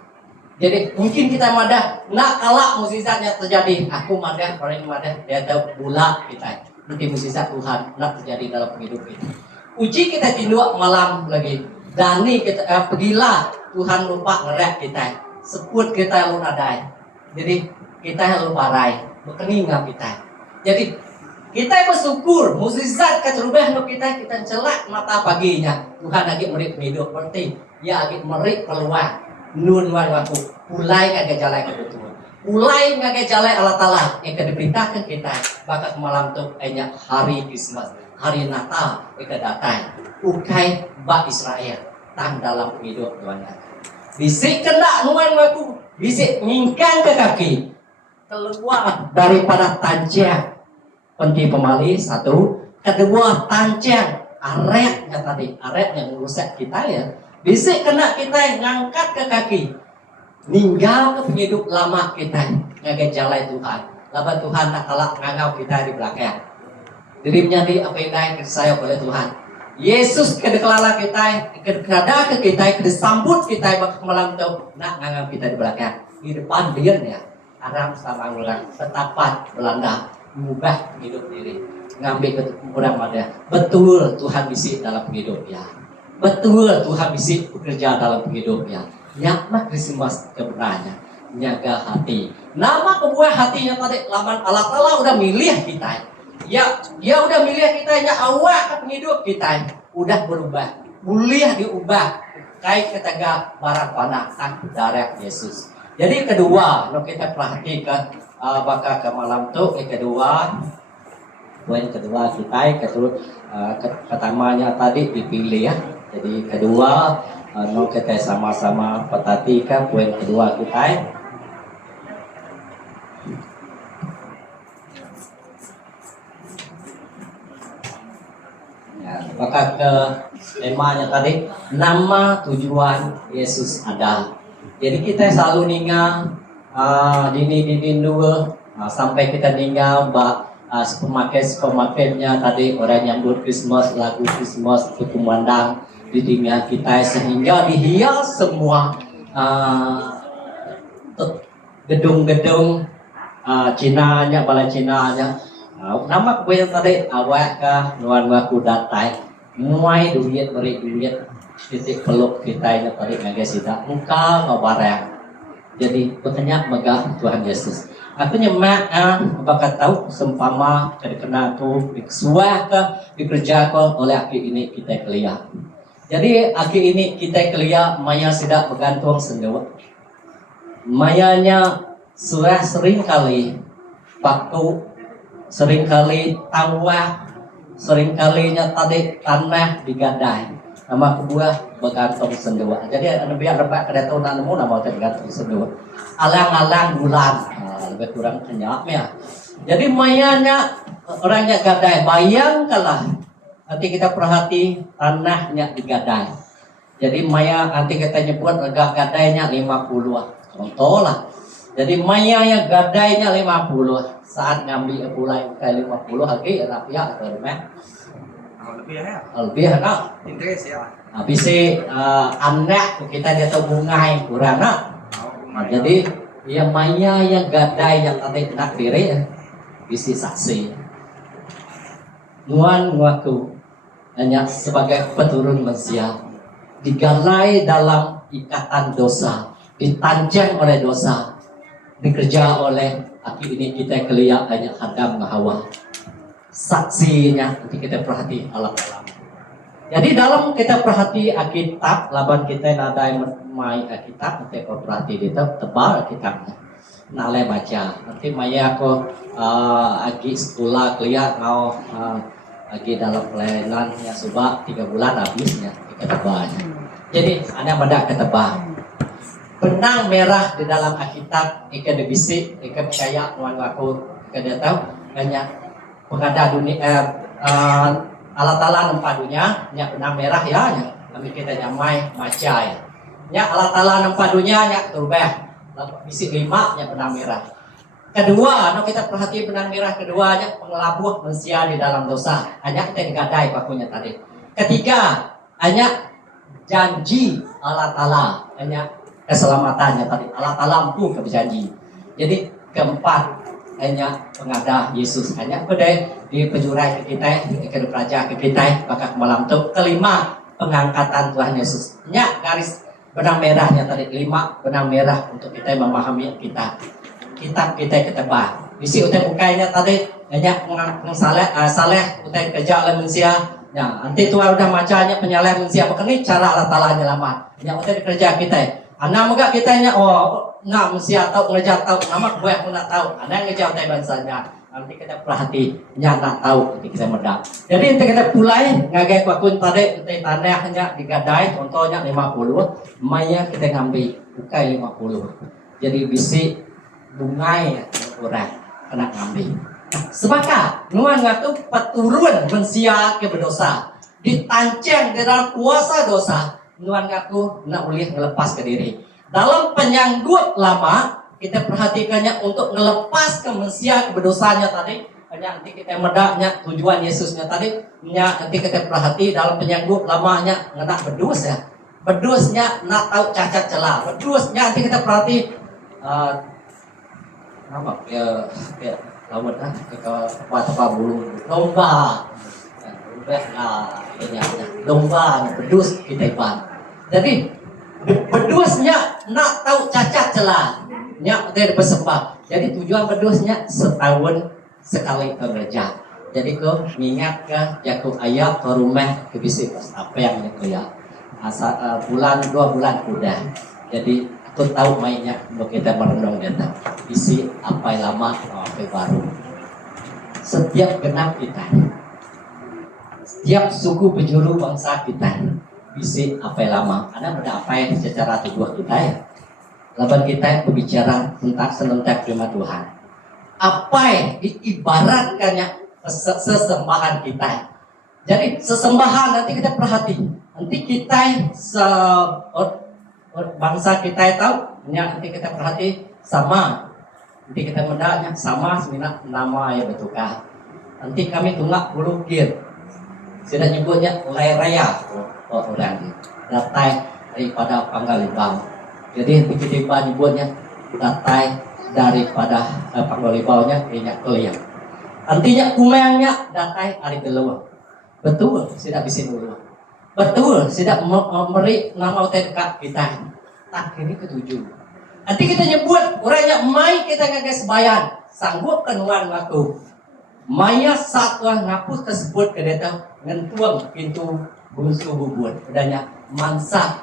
Jadi mungkin kita ada nak kalah mukjizatnya terjadi aku ada paling ada dia tahu bola kita mungkin mukjizat Tuhan nak terjadi dalam hidup kita. Uji kita tinduk malam lagi dani kita pergilah Tuhan lupa ngerek kita sebut kita lu nadai. Jadi kita lupa rai berkening kita. Jadi kita bersyukur mukjizat keterubah kita celak mata paginya Tuhan lagi merik hidup berarti ya lagi merik keluar nun waktu mulai ngagak jalan kebetulan mulai ngagak jalan Allah Ta'ala yang diberitakan kita bakal malam tuh hanya hari Krismas hari Natal kita datang ukai bak Israel tang dalam hidup Tuhan bisik kena nuan waktu bisik nyingkang ke kaki keluar daripada tancang penting pemali satu kedua tancang aretnya tadi aret yang merusak kita ya bisa kena kita yang ngangkat ke kaki ninggal ke hidup lama kita ngagai jalan Tuhan laba Tuhan tak kalah ngangau kita di belakang dirinya di apa yang saya oleh Tuhan Yesus kedeklala kita kedekada ke kita kedesambut kita bakal malam tuh nak ngangau kita di belakang di depan dia ya Aram sama orang setapat Belanda mengubah hidup diri ngambil orang pada betul Tuhan bisi dalam hidup ya betul Tuhan bisi bekerja dalam hidup ya Nyakna Krismas kebenarnya nyaga hati. Nama kebuah hatinya tadi laman Allah Ta'ala udah milih kita. Ya, dia udah milih kita, ya awak hidup kita udah berubah, boleh diubah kait ketiga barang panasan darah Yesus. Jadi kedua, kalau kita perhatikan bakal ke malam tuh, kedua, poin kedua kita, pertamanya tadi dipilih ya. Jadi kedua, mau kita sama-sama perhatikan poin kedua kita. Maka ke temanya tadi nama tujuan Yesus ada. Jadi kita selalu ningal dini dua sampai kita ningal supermarketnya tadi orang nyambut Christmas, lagu Christmas itu kumandang di tinggal kita sehingga dihias semua gedung-gedung Cinanya, balai Cinanya. Nama kue tadi awak kah nuan ngaku datai muai duit beri duit titik peluk kita ini tadi ngagai sida muka ngabarang. Jadi bertanya megah Tuhan Yesus. Aku nyemak bakat tahu sempama dari kena tu diksuah ke dikerja ke oleh aki ini kita kelia. Jadi aki ini kita kelia maya sida bergantung sendawa. Mayanya surah sering kali paku sering kali tawah, sering kalinya tadi tanah digadai, nama kedua bergantung sendawa. Jadi biar rebak kedatunan mu nama tergantung sendawa. Alang-alang bulan, lebih kurang kenyapnya. Jadi mayanya orangnya gadai, bayangkanlah. Nanti kita perhati tanahnya digadai. Jadi maya nanti kita nyebut harga gadainya 50. Contoh lah. Jadi maya yang gadainya 50. Saat ngambil pulai ke 50 lagi rapiah atau lebih lebih nak Interest ya. habis anak kita dia tahu bungai kurang nak. Jadi ya maya yang gadai yang tadi nak diri bisi saksi nuan ngaku hanya sebagai peturun manusia digalai dalam ikatan dosa, ditancap oleh dosa, dikerja oleh aki ini kita kelihatan hanya Adam dan Hawa. Saksinya nanti kita perhati alam-alam. Jadi dalam kita perhati Alkitab, laban kita nadai mai Alkitab, nanti kau perhati itu tebal Alkitabnya. Nalai baca. Nanti maya aku agi sekolah kelihatan kau agi dalam pelayanan yang subah 3 bulan habisnya kita tebalnya. Jadi ada pada ketebal. Benang merah di dalam Alkitab, ikan dibisik, ikan percaya, nuan ngaku, ikan dia tahu, hanya pengada dunia, alat alat nempadunya, nya benang merah ya, kami kita nyamai maca ya, nya alat alat nempadunya, nya turbeh, bisik 5, nya benang merah. Kedua, no kita perhati benang merah keduanya pengelabuh manusia di dalam dosa, hanya kita digadai pakunya tadi. Ketiga, hanya janji alat alat, hanya keselamatannya tadi Allah lampu keberjanji. Jadi keempat hanya pengada Yesus hanya kedai di penjurai ke kita, ke peraja ke kita, maka malam itu kelima pengangkatan Tuhan Yesus. Nya garis benang merahnya tadi 5 benang merah untuk kita memahami kita. Kitab kita ketebah. Bisi utai mukanya tadi hanya saleh utai kerja oleh manusia. Ya, nanti Tuhan udah macanya penyaleh manusia begini cara Allah Ta'ala nyelamat. Yang utai kerja kita. Anak muka kita nya nggak mesti tahu ngejar tahu nama gue aku nak tahu anak ngejar tahu bansanya nanti kita perhati nyata tahu nanti kita medak. Jadi nanti kita mulai ngagai pakun tadi nanti tanahnya digadai contohnya 50 maya kita ngambil bukai 50 jadi bisi bungai kurang kena ngambil. Sepakat nuan ngatu peturun mensia ke berdosa ditanceng di dalam kuasa dosa. Nuan ngaku nak boleh ngelepas ke diri. Dalam penyanggut lama kita perhatikannya untuk ngelepas ke manusia keberdosanya tadi. Hanya nanti kita medaknya tujuan Yesusnya tadi. Nanti kita perhati dalam penyanggut lamanya ngenak berdus ya. Berdusnya nak tahu cacat celah. Berdusnya nanti kita perhati apa ya lawan apa bulu lomba. Domba berdus kita iban. Jadi berdusnya nak tahu cacat celah nyak dari bersembah. Jadi tujuan berdosnya setahun sekali ke gereja. Jadi ko mingat ke jaku ayah ke rumah ke bisik apa yang itu ya. Bulan 2 bulan udah. Jadi aku tahu mainnya mau kita merenung kita isi apa yang lama apa yang baru. Setiap genap kita, setiap suku penjuru bangsa kita isi apa yang lama. Ada apa yang secara tubuh kita ya. Laban kita berbicara tentang senentak firman Tuhan. Apa yang diibaratkannya sesembahan kita. Jadi sesembahan nanti kita perhati. Nanti kita bangsa kita tahu, nanti kita perhati sama. Nanti kita mendaknya sama semina nama ya betulkah. Nanti kami tunggak bulukir. Sudah nyebutnya leraya orang datai daripada Panggalibang. Jadi tiba-tiba nyebutnya datai daripada Panggalibaunya minyak keliang. Artinya kumengnya datai hari keluar. Betul, tidak bisa dulu. Betul, tidak memberi nama dekat kita. Tak ini ketujuh. Nanti kita nyebut orangnya mai kita ngagas bayan, sanggup kenuan ngaku. Maya satwa ngapus tersebut ke datang ngentuang pintu bungsu bubut. Udahnya mansa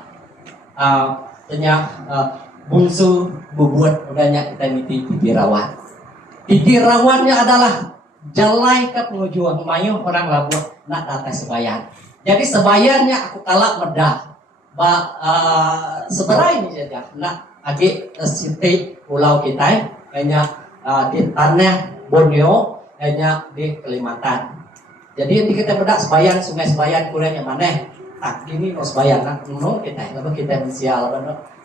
bungsu bubut. Udahnya kita niti titirawan. Titirawannya adalah jalai ke pengujuan mayu orang labuh nak data sebayan. Jadi sebayannya aku kalak medah. Seberai ini saja. Nak agi siti pulau kita hanya di tanah Borneo, hanya di Kalimantan. Jadi nanti kita bedak sebayan sungai sebayan kurangnya mana? Tak ini no sebayan nak menung kita, lalu kita mensial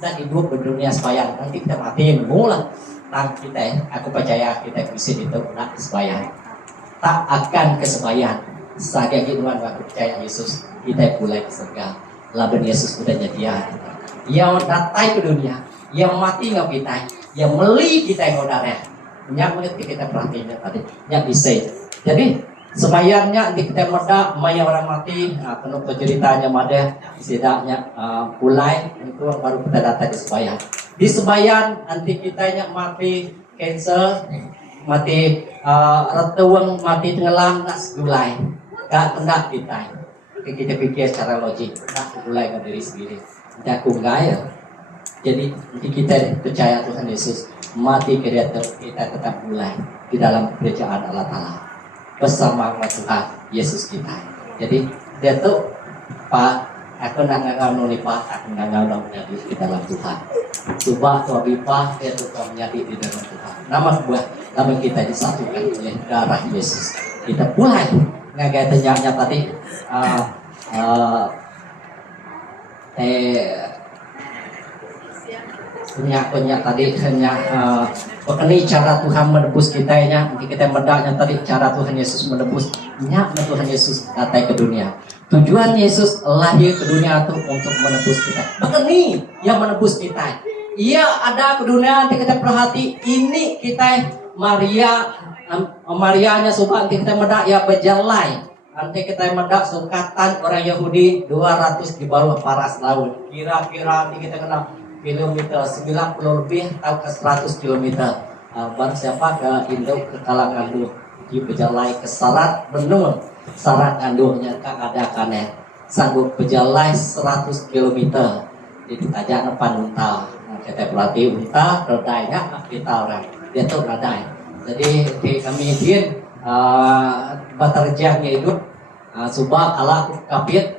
dan hidup berdunia sebayan. Nanti kita mati mula. Tang kita, aku percaya kita bisa itu nak sebayan. Tak akan kesebayan. Saga Tuhan aku percaya Yesus kita mulai ke surga. Laban Yesus udah nyediakan. Yang datang ke dunia, yang mati ngau kita, yang meli kita yang darah. Yang mengerti kita perhatinya tadi, yang bisa. Jadi sebayarnya nanti kita meda, maya orang mati, penuh ceritanya mada, setidaknya mulai itu baru kita datang di sebayar. Di sebayar nanti kitanya mati cancer, mati retuang, mati tenggelam, nak segulai. Gak tendak kita. Kita pikir secara logik, nak segulai ke diri sendiri. Tidak kunggaya. Jadi nanti kita percaya Tuhan Yesus mati kita tetap mulai di dalam kerajaan Allah Ta'ala bersama Tuhan Yesus kita. Jadi dia tuh Pak, aku nak ngangau Pak, aku ngangau menjadi di dalam Tuhan. Coba tuh Pak, dia tuh menjadi di dalam Tuhan. Nama kita disatukan oleh darah Yesus. Kita mulai ngagai terjangnya tadi. Punya tadi hanya ini cara Tuhan menebus kita nya. Nanti kita mendaknya tadi cara Tuhan Yesus menebus nya. Tuhan Yesus datang ke dunia. Tujuan Yesus lahir ke dunia itu untuk menebus kita. Bahkan ini yang menebus kita. Ia ada ke dunia. Nanti kita perhati ini kita Marianya suka nanti kita mendak ya berjalai. Nanti kita mendak sungkatan orang Yahudi 200 di bawah paras laut. Kira-kira nanti kita kenal kilometer 90 lebih atau ke 100 kilometer. Barang siapa ke Indo ke kalangan lu di berjalai ke syarat benung syarat anduhnya tak ada kane sanggup berjalai 100 kilometer. Jadi tajak depan unta. Kita berarti unta rodainya kita orang dia tuh rodai. Jadi kami ingin baterjangnya itu subah ala kapit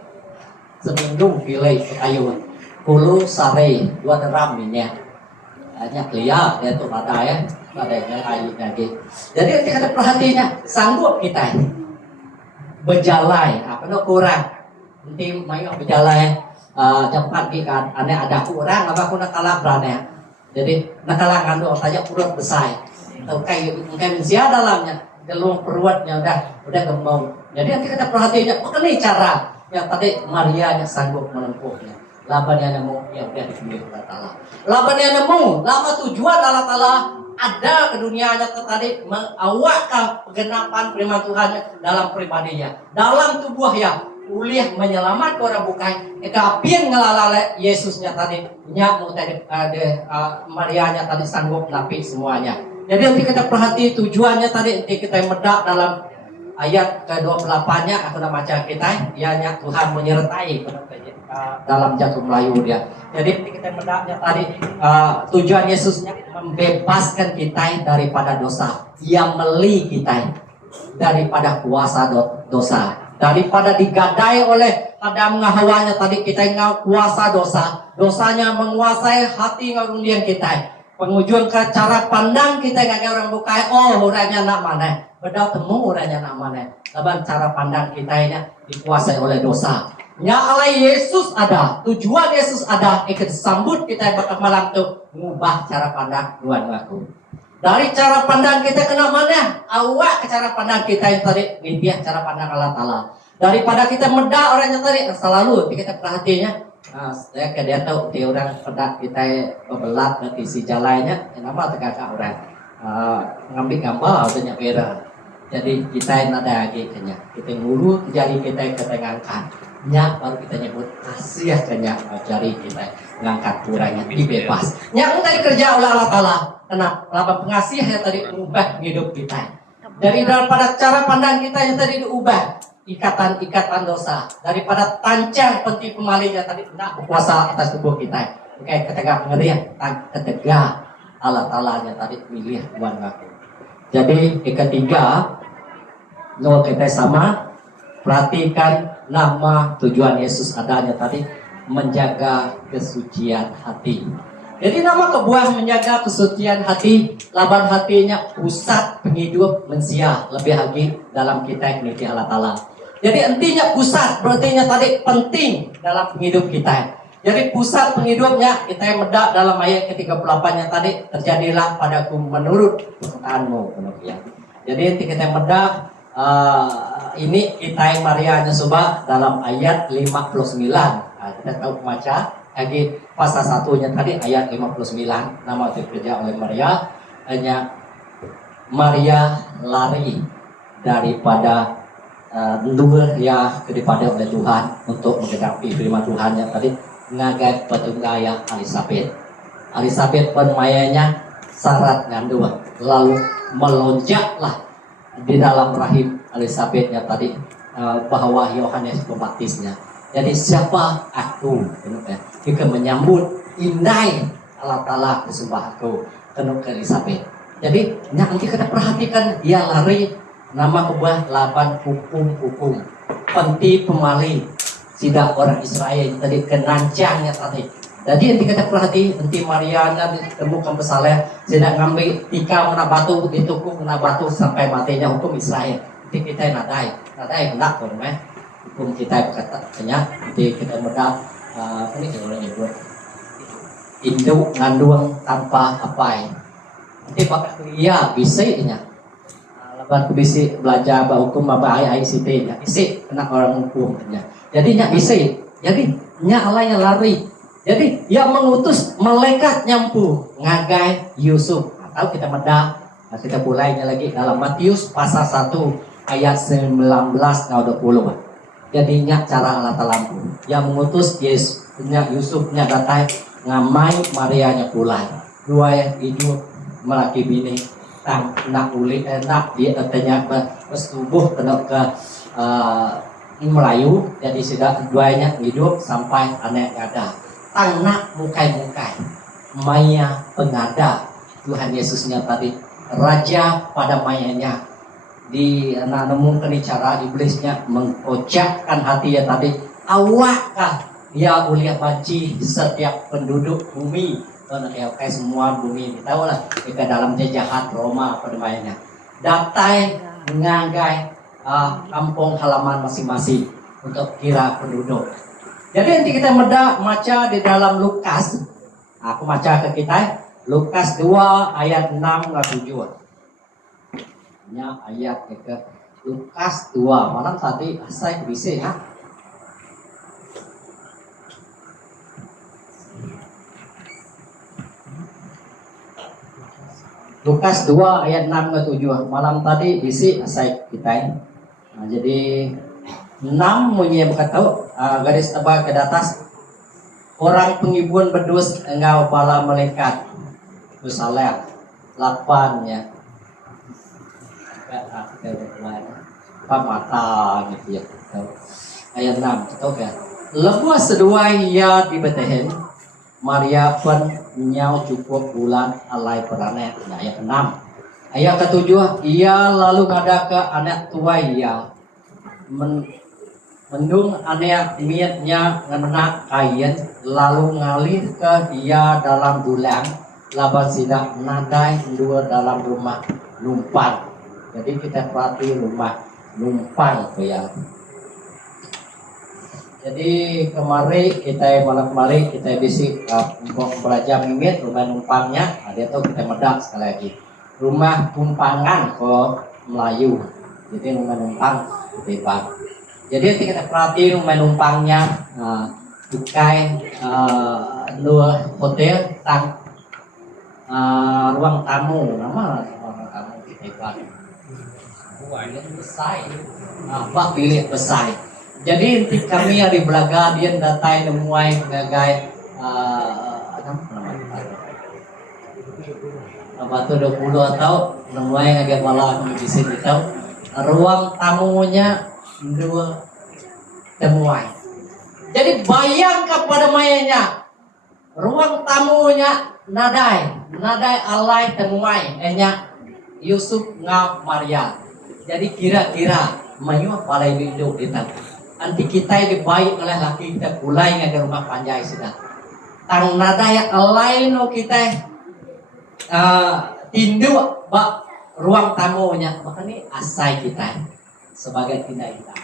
seminggu pilih kayu kulu sare dua deram ini hanya lihat dia tuh ada ya ada yang kayu lagi. Jadi kita perhatinya sanggup kita berjalan apa no kurang nanti main berjalan cepat kan aneh ada kurang apa aku nak kalah berani. Jadi nak kalah ngandung saja perut besar atau kayak manusia dalamnya dalam perutnya udah gemuk. Jadi nanti kita perhatinya ini cara yang tadi Maria yang sanggup menempuhnya. Labannya nemu yang udah dipilih Allah Ta'ala. Labannya nemu lama tujuan Allah Ta'ala ada ke dunianya tadi mengawak kegenapan firman Tuhan dalam pribadinya, dalam tubuhnya. uliah menyelamat orang bukan kapien ngelalale Yesusnya tadi nya mau tadi Marianya tadi sanggup napi semuanya. Jadi nanti kita perhati tujuannya tadi nanti kita medak dalam ayat ke-28-nya aku baca kita ianya Tuhan menyertai dalam jatuh Melayu dia. Jadi nanti kita mendaknya tadi tujuan Yesusnya membebaskan kita daripada dosa, yang meli kita daripada kuasa dosa, daripada digadai oleh Adam ngahawanya tadi kita kuasa dosanya menguasai hati ngarundian kita. Pengujuan ke cara pandang kita nggak orang bukai, oh orangnya nak mana, beda temu orangnya nak mana. Laban cara pandang kita ini dikuasai oleh dosa. Ya Allah Yesus ada, tujuan Yesus ada, ikut sambut kita bakal malam tu mengubah cara pandang Tuhan aku. Dari cara pandang kita kena mana? Awak ke cara pandang kita yang tadi dia cara pandang Allah Taala. Daripada kita medak orangnya tadi selalu kita perhatinya. Nah, saya ke dia tahu dia orang pedak kita bebelat nanti si jalannya, nama tegak orang ngambil gambar banyak beda. Jadi kita ada lagi kenya kita ngulu jari kita ngangkat, nya baru kita nyebut kasih kenya jari kita ngangkat kurangnya dibebas. Yang tadi kerja oleh Allah Taala, karena laba pengasih yang tadi mengubah hidup kita. Dari daripada cara pandang kita yang tadi diubah. Ikatan dosa daripada tancang peti pemalingnya tadi nak berkuasa atas tubuh kita. Oke, ketegak ngerian, ketegak Allah Ta'ala-nya tadi milih Tuhan aku. Jadi ketiga, no kita sama perhatikan nama tujuan Yesus adanya tadi menjaga kesucian hati. Jadi nama kebuah menjaga kesucian hati, laban hatinya pusat penghidup manusia lebih lagi dalam kita ini Allah Ta'ala. Jadi intinya pusat, berarti tadi penting dalam hidup kita. Jadi pusat penghidupnya kita yang medak dalam ayat ke-38 yang tadi terjadilah padaku menurut perkataanmu. Jadi nanti kita medak ini kita yang Marianya coba dalam ayat 59. Nah, kita tahu baca lagi pasal satunya tadi ayat 59 nama dikerja oleh Maria hanya Maria lari daripada dua ya daripada oleh Tuhan untuk menggenapi firman Tuhan yang tadi ngagai petunggaya Elisabeth penmayanya syarat ngandung lalu melonjaklah di dalam rahim Elisabethnya tadi bahwa Yohanes Pembaptisnya. Jadi siapa aku jika menyambut indai Allah Ta'ala kesembah aku tenuk ke Elisabeth. Jadi nanti kita perhatikan dia lari nama kebuah 8 hukum penti pemaling sidak orang Israel tadi kenancangnya tadi. Jadi nanti kita perhati nanti Mariana ditemukan bersalah sidak ngambil tika mena batu ditukuk mena batu sampai matinya hukum Israel. Nanti kita nadai hendak pun hukum kita katanya nanti kita medak ini orang nyebut induk ngandung tanpa apa nanti bakal dia bisa nya aku bisa belajar hukum bahaya ICT nya isi kena orang hukumnya. Jadi nya bisa. Jadi nya Allah yang lari. Jadi yang mengutus malaikat nyampu ngagai Yusuf. Atau kita medak. Nah, kita mulainya lagi dalam Matius pasal 1 ayat 19 dan 20. Jadi nya cara Allah Ta'ala yang mengutus Yusuf nya datang ngamai Maria nya pulang. Dua yang hidup melaki bini nak ulik nak dia katanya bersetubuh kena ke Melayu jadi sudah duanya hidup sampai anak ada anak mukai maya pengada Tuhan Yesusnya tadi raja pada mayanya di nemukan cara iblisnya mengkocakkan hati ya tadi awakkah dia uliah banci setiap penduduk bumi kayak semua bumi kita tahu lah jika dalam jajahan Roma pada mainnya datai ngagai kampung halaman masing-masing untuk kira penduduk. Jadi nanti kita baca di dalam Lukas, aku baca ke kita Lukas 2 ayat 6 ke 7 nya ayat ke Lukas 2 malam tadi saya bisa ya. Lukas 2 ayat 6 ke 7 malam tadi isi asai kita. Nah, jadi 6 munyi bukan tahu garis tebal ke atas. Orang pengibuan bedus engau bala malaikat. Misalnya 8 ya. Mata gitu ya. Ayat 6 tahu kan? Lepas sedua ia di Bethlehem, Maria pun nyau cukup bulan alai peranet. Ayat 6. Ayat ke-7, ia lalu ngada ke anak tua ia mendung anak miatnya ngenak kain lalu ngalir ke dia dalam bulan laban sidak nadai dua dalam rumah numpang. Jadi kita perhati rumah numpang tuh ya. Jadi malam kemarin kita bisi belajar mimit rumah numpangnya. Ada tuh kita medak sekali lagi. Rumah tumpangan kok Melayu. Jadi rumah numpang bebas. Jadi kita perhatiin rumah numpangnya bukai dua hotel tang ruang tamu nama ruang tamu kita besar bak bilik besar. Jadi inti kami di belaga dia datai nemuai ngagai batu 20 atau nemuai ngagai malah di sini tahu ruang tamunya dua temuai. Jadi bayang kepada mayanya ruang tamunya nadai alai temuai Yusuf ngau Maria. Jadi kira-kira mayu palai hidup kita. Anti kita dibaik oleh laki kita kulai ngagai rumah panjai sudah. Tang nadai alai no kita tindu bak ruang tamunya. Maka ini asai kita sebagai tindak kita.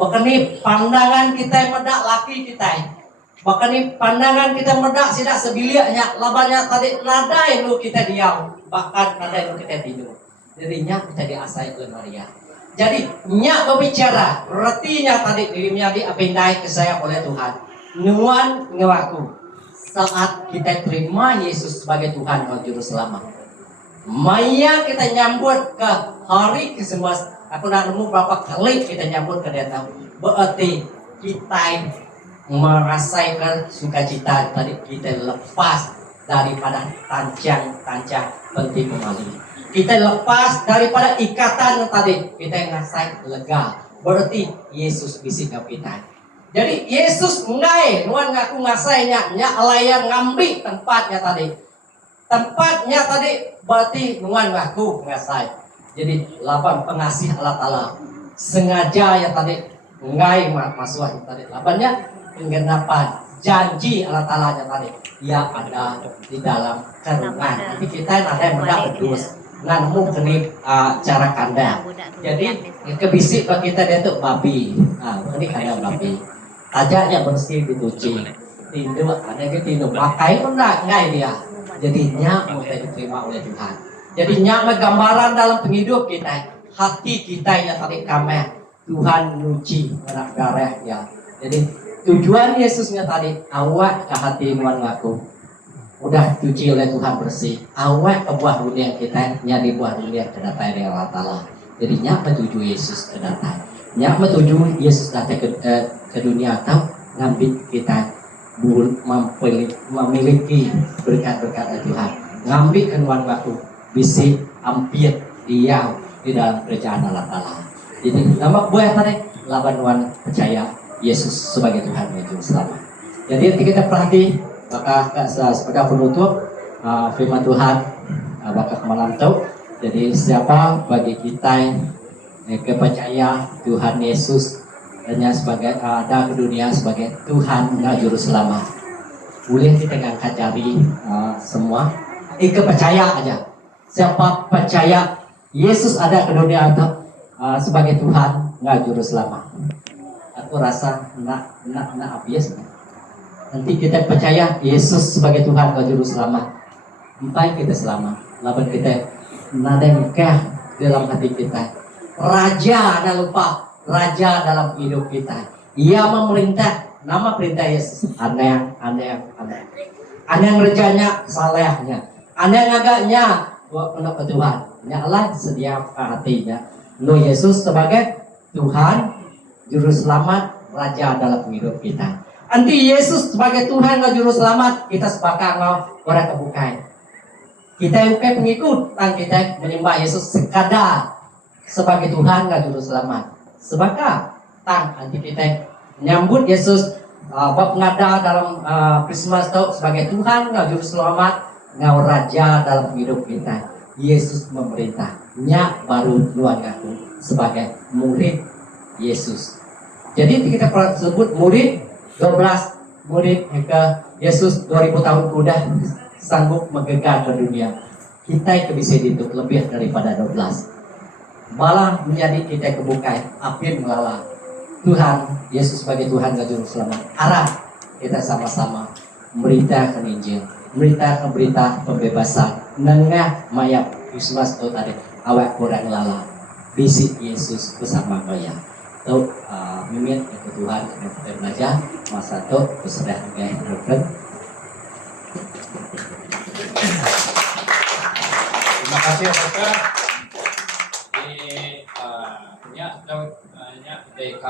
Bahkan ini pandangan kita medak laki kita. Bahkan ini pandangan kita medak sidak sebiliaknya. Labannya tadi nadai lu kita diam. Bahkan nadai lu kita tidur. Jadinya kita diasai oleh Maria. Jadi nyak berbicara. Artinya tadi dirinya diapindai ke saya oleh Tuhan. Nuan ngaku. Saat kita terima Yesus sebagai Tuhan dan Juru Selamat. Maya kita nyambut ke hari ke-11. Aku nak nemu berapa kali kita nyambut ke datang. Berarti kita merasakan sukacita tadi kita lepas daripada tancang penting kembali. Kita lepas daripada ikatan tadi kita ngasai lega. Berarti Yesus bisik kita. Jadi Yesus ngai nuan ngaku ngasainya nya alayan ngambil tempatnya tadi. Tempatnya tadi berarti nuan ngaku ngasai. Jadi 8 pengasih Allah Ta'ala sengaja ya tadi ngai masuah tadi 8-nya penggenapan janji Allah Ta'ala ya tadi yang ada di dalam kerungan. Nanti kita ada yang mendapat dus nganmu kenip cara kandang. Jadi kebisik bagi kita dia tuh babi. Ini kandang babi. Tajaknya bersih dituci. Tindu ada yang tindu pakai pun ngai dia. Jadinya mau diterima oleh Tuhan. Jadi nyama gambaran dalam penghidup kita, hati kita yang tadi kami Tuhan nyuci anak darah ya. Jadi tujuan Yesusnya tadi awak ke hati nuan ngaku udah cuci oleh Tuhan bersih. Awak ke buah dunia kita nyari buah dunia kedatangan dari Allah Ta'ala. Jadi nyama tuju Yesus kedatangan. Nyama tuju Yesus datang ke dunia atau ngambil kita memiliki berkat-berkat dari Tuhan. Ngambil ke nuan ngaku bisi hampir dia di dalam kerajaan Allah Ta'ala. Jadi nama buah tadi labanuan percaya Yesus sebagai Tuhan dan Juru Selamat. Jadi nanti kita perhati maka sebagai penutup firman Tuhan bakal malam itu. Jadi siapa bagi kita kepercaya Tuhan Yesus hanya sebagai ada ke dunia sebagai Tuhan dan Juru Selamat. Boleh kita ngangkat jari semua kepercaya aja. Siapa percaya Yesus ada ke dunia atau sebagai Tuhan nggak Juru Selamat. Aku rasa nak habis. Nanti kita percaya Yesus sebagai Tuhan nggak Juru Selamat. Sampai kita selamat. Laban kita nada nikah dalam hati kita. Raja ada lupa. Raja dalam hidup kita. Ia memerintah. Nama perintah Yesus. Aneh. Aneh kerjanya salehnya. Aneh agaknya untuk ke Tuhan. Allah sedia hatinya. Lo Yesus sebagai Tuhan Juru Selamat, Raja dalam hidup kita. Anti Yesus sebagai Tuhan dan Juru Selamat, kita sepakat orang kebukai. Kita yang pengikut dan kita menyembah Yesus sekadar sebagai Tuhan dan Juru Selamat. Sebagai tang anti kita nyambut Yesus bab ngada dalam Christmas itu sebagai Tuhan dan Juru Selamat, ngau Raja dalam hidup kita. Yesus memerintah, nyak baru luar ngaku sebagai murid Yesus. Jadi kita pernah sebut murid 12 murid ke Yesus 2000 tahun udah sanggup menggegah ke dunia. Kita bisa itu lebih daripada 12. Malah menjadi kita kebukai api mengalah Tuhan Yesus sebagai Tuhan dan Juru Selamat. Arah kita sama-sama memberitakan Injil, memberitakan berita pembebasan. Nengah mayat Christmas itu tadi awak kurang lala. Bisik Yesus bersama kaya. Tuh mimin itu Tuhan kita belajar masa itu berserah dengan Reverend. Terima kasih Bapak. Di DK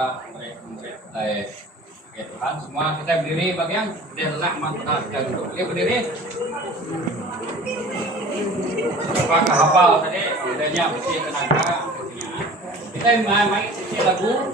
ya Tuhan semua kita berdiri bagian adalah mantap kita duduk. Oke berdiri. Bapak hafal tadi udahnya mesti tenaga. Kita main sisi lagu.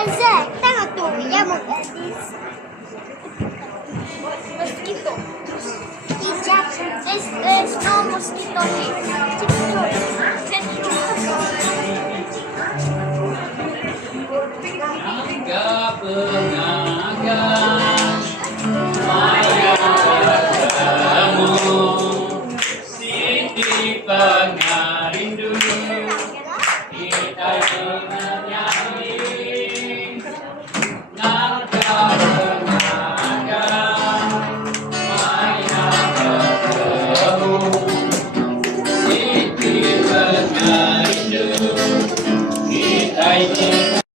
Isaac, tengok tuh, ya mau gadis. Mosquito. Hijab, there's no mosquito here. Naga pengagan Maya bertemu Siti pengarindu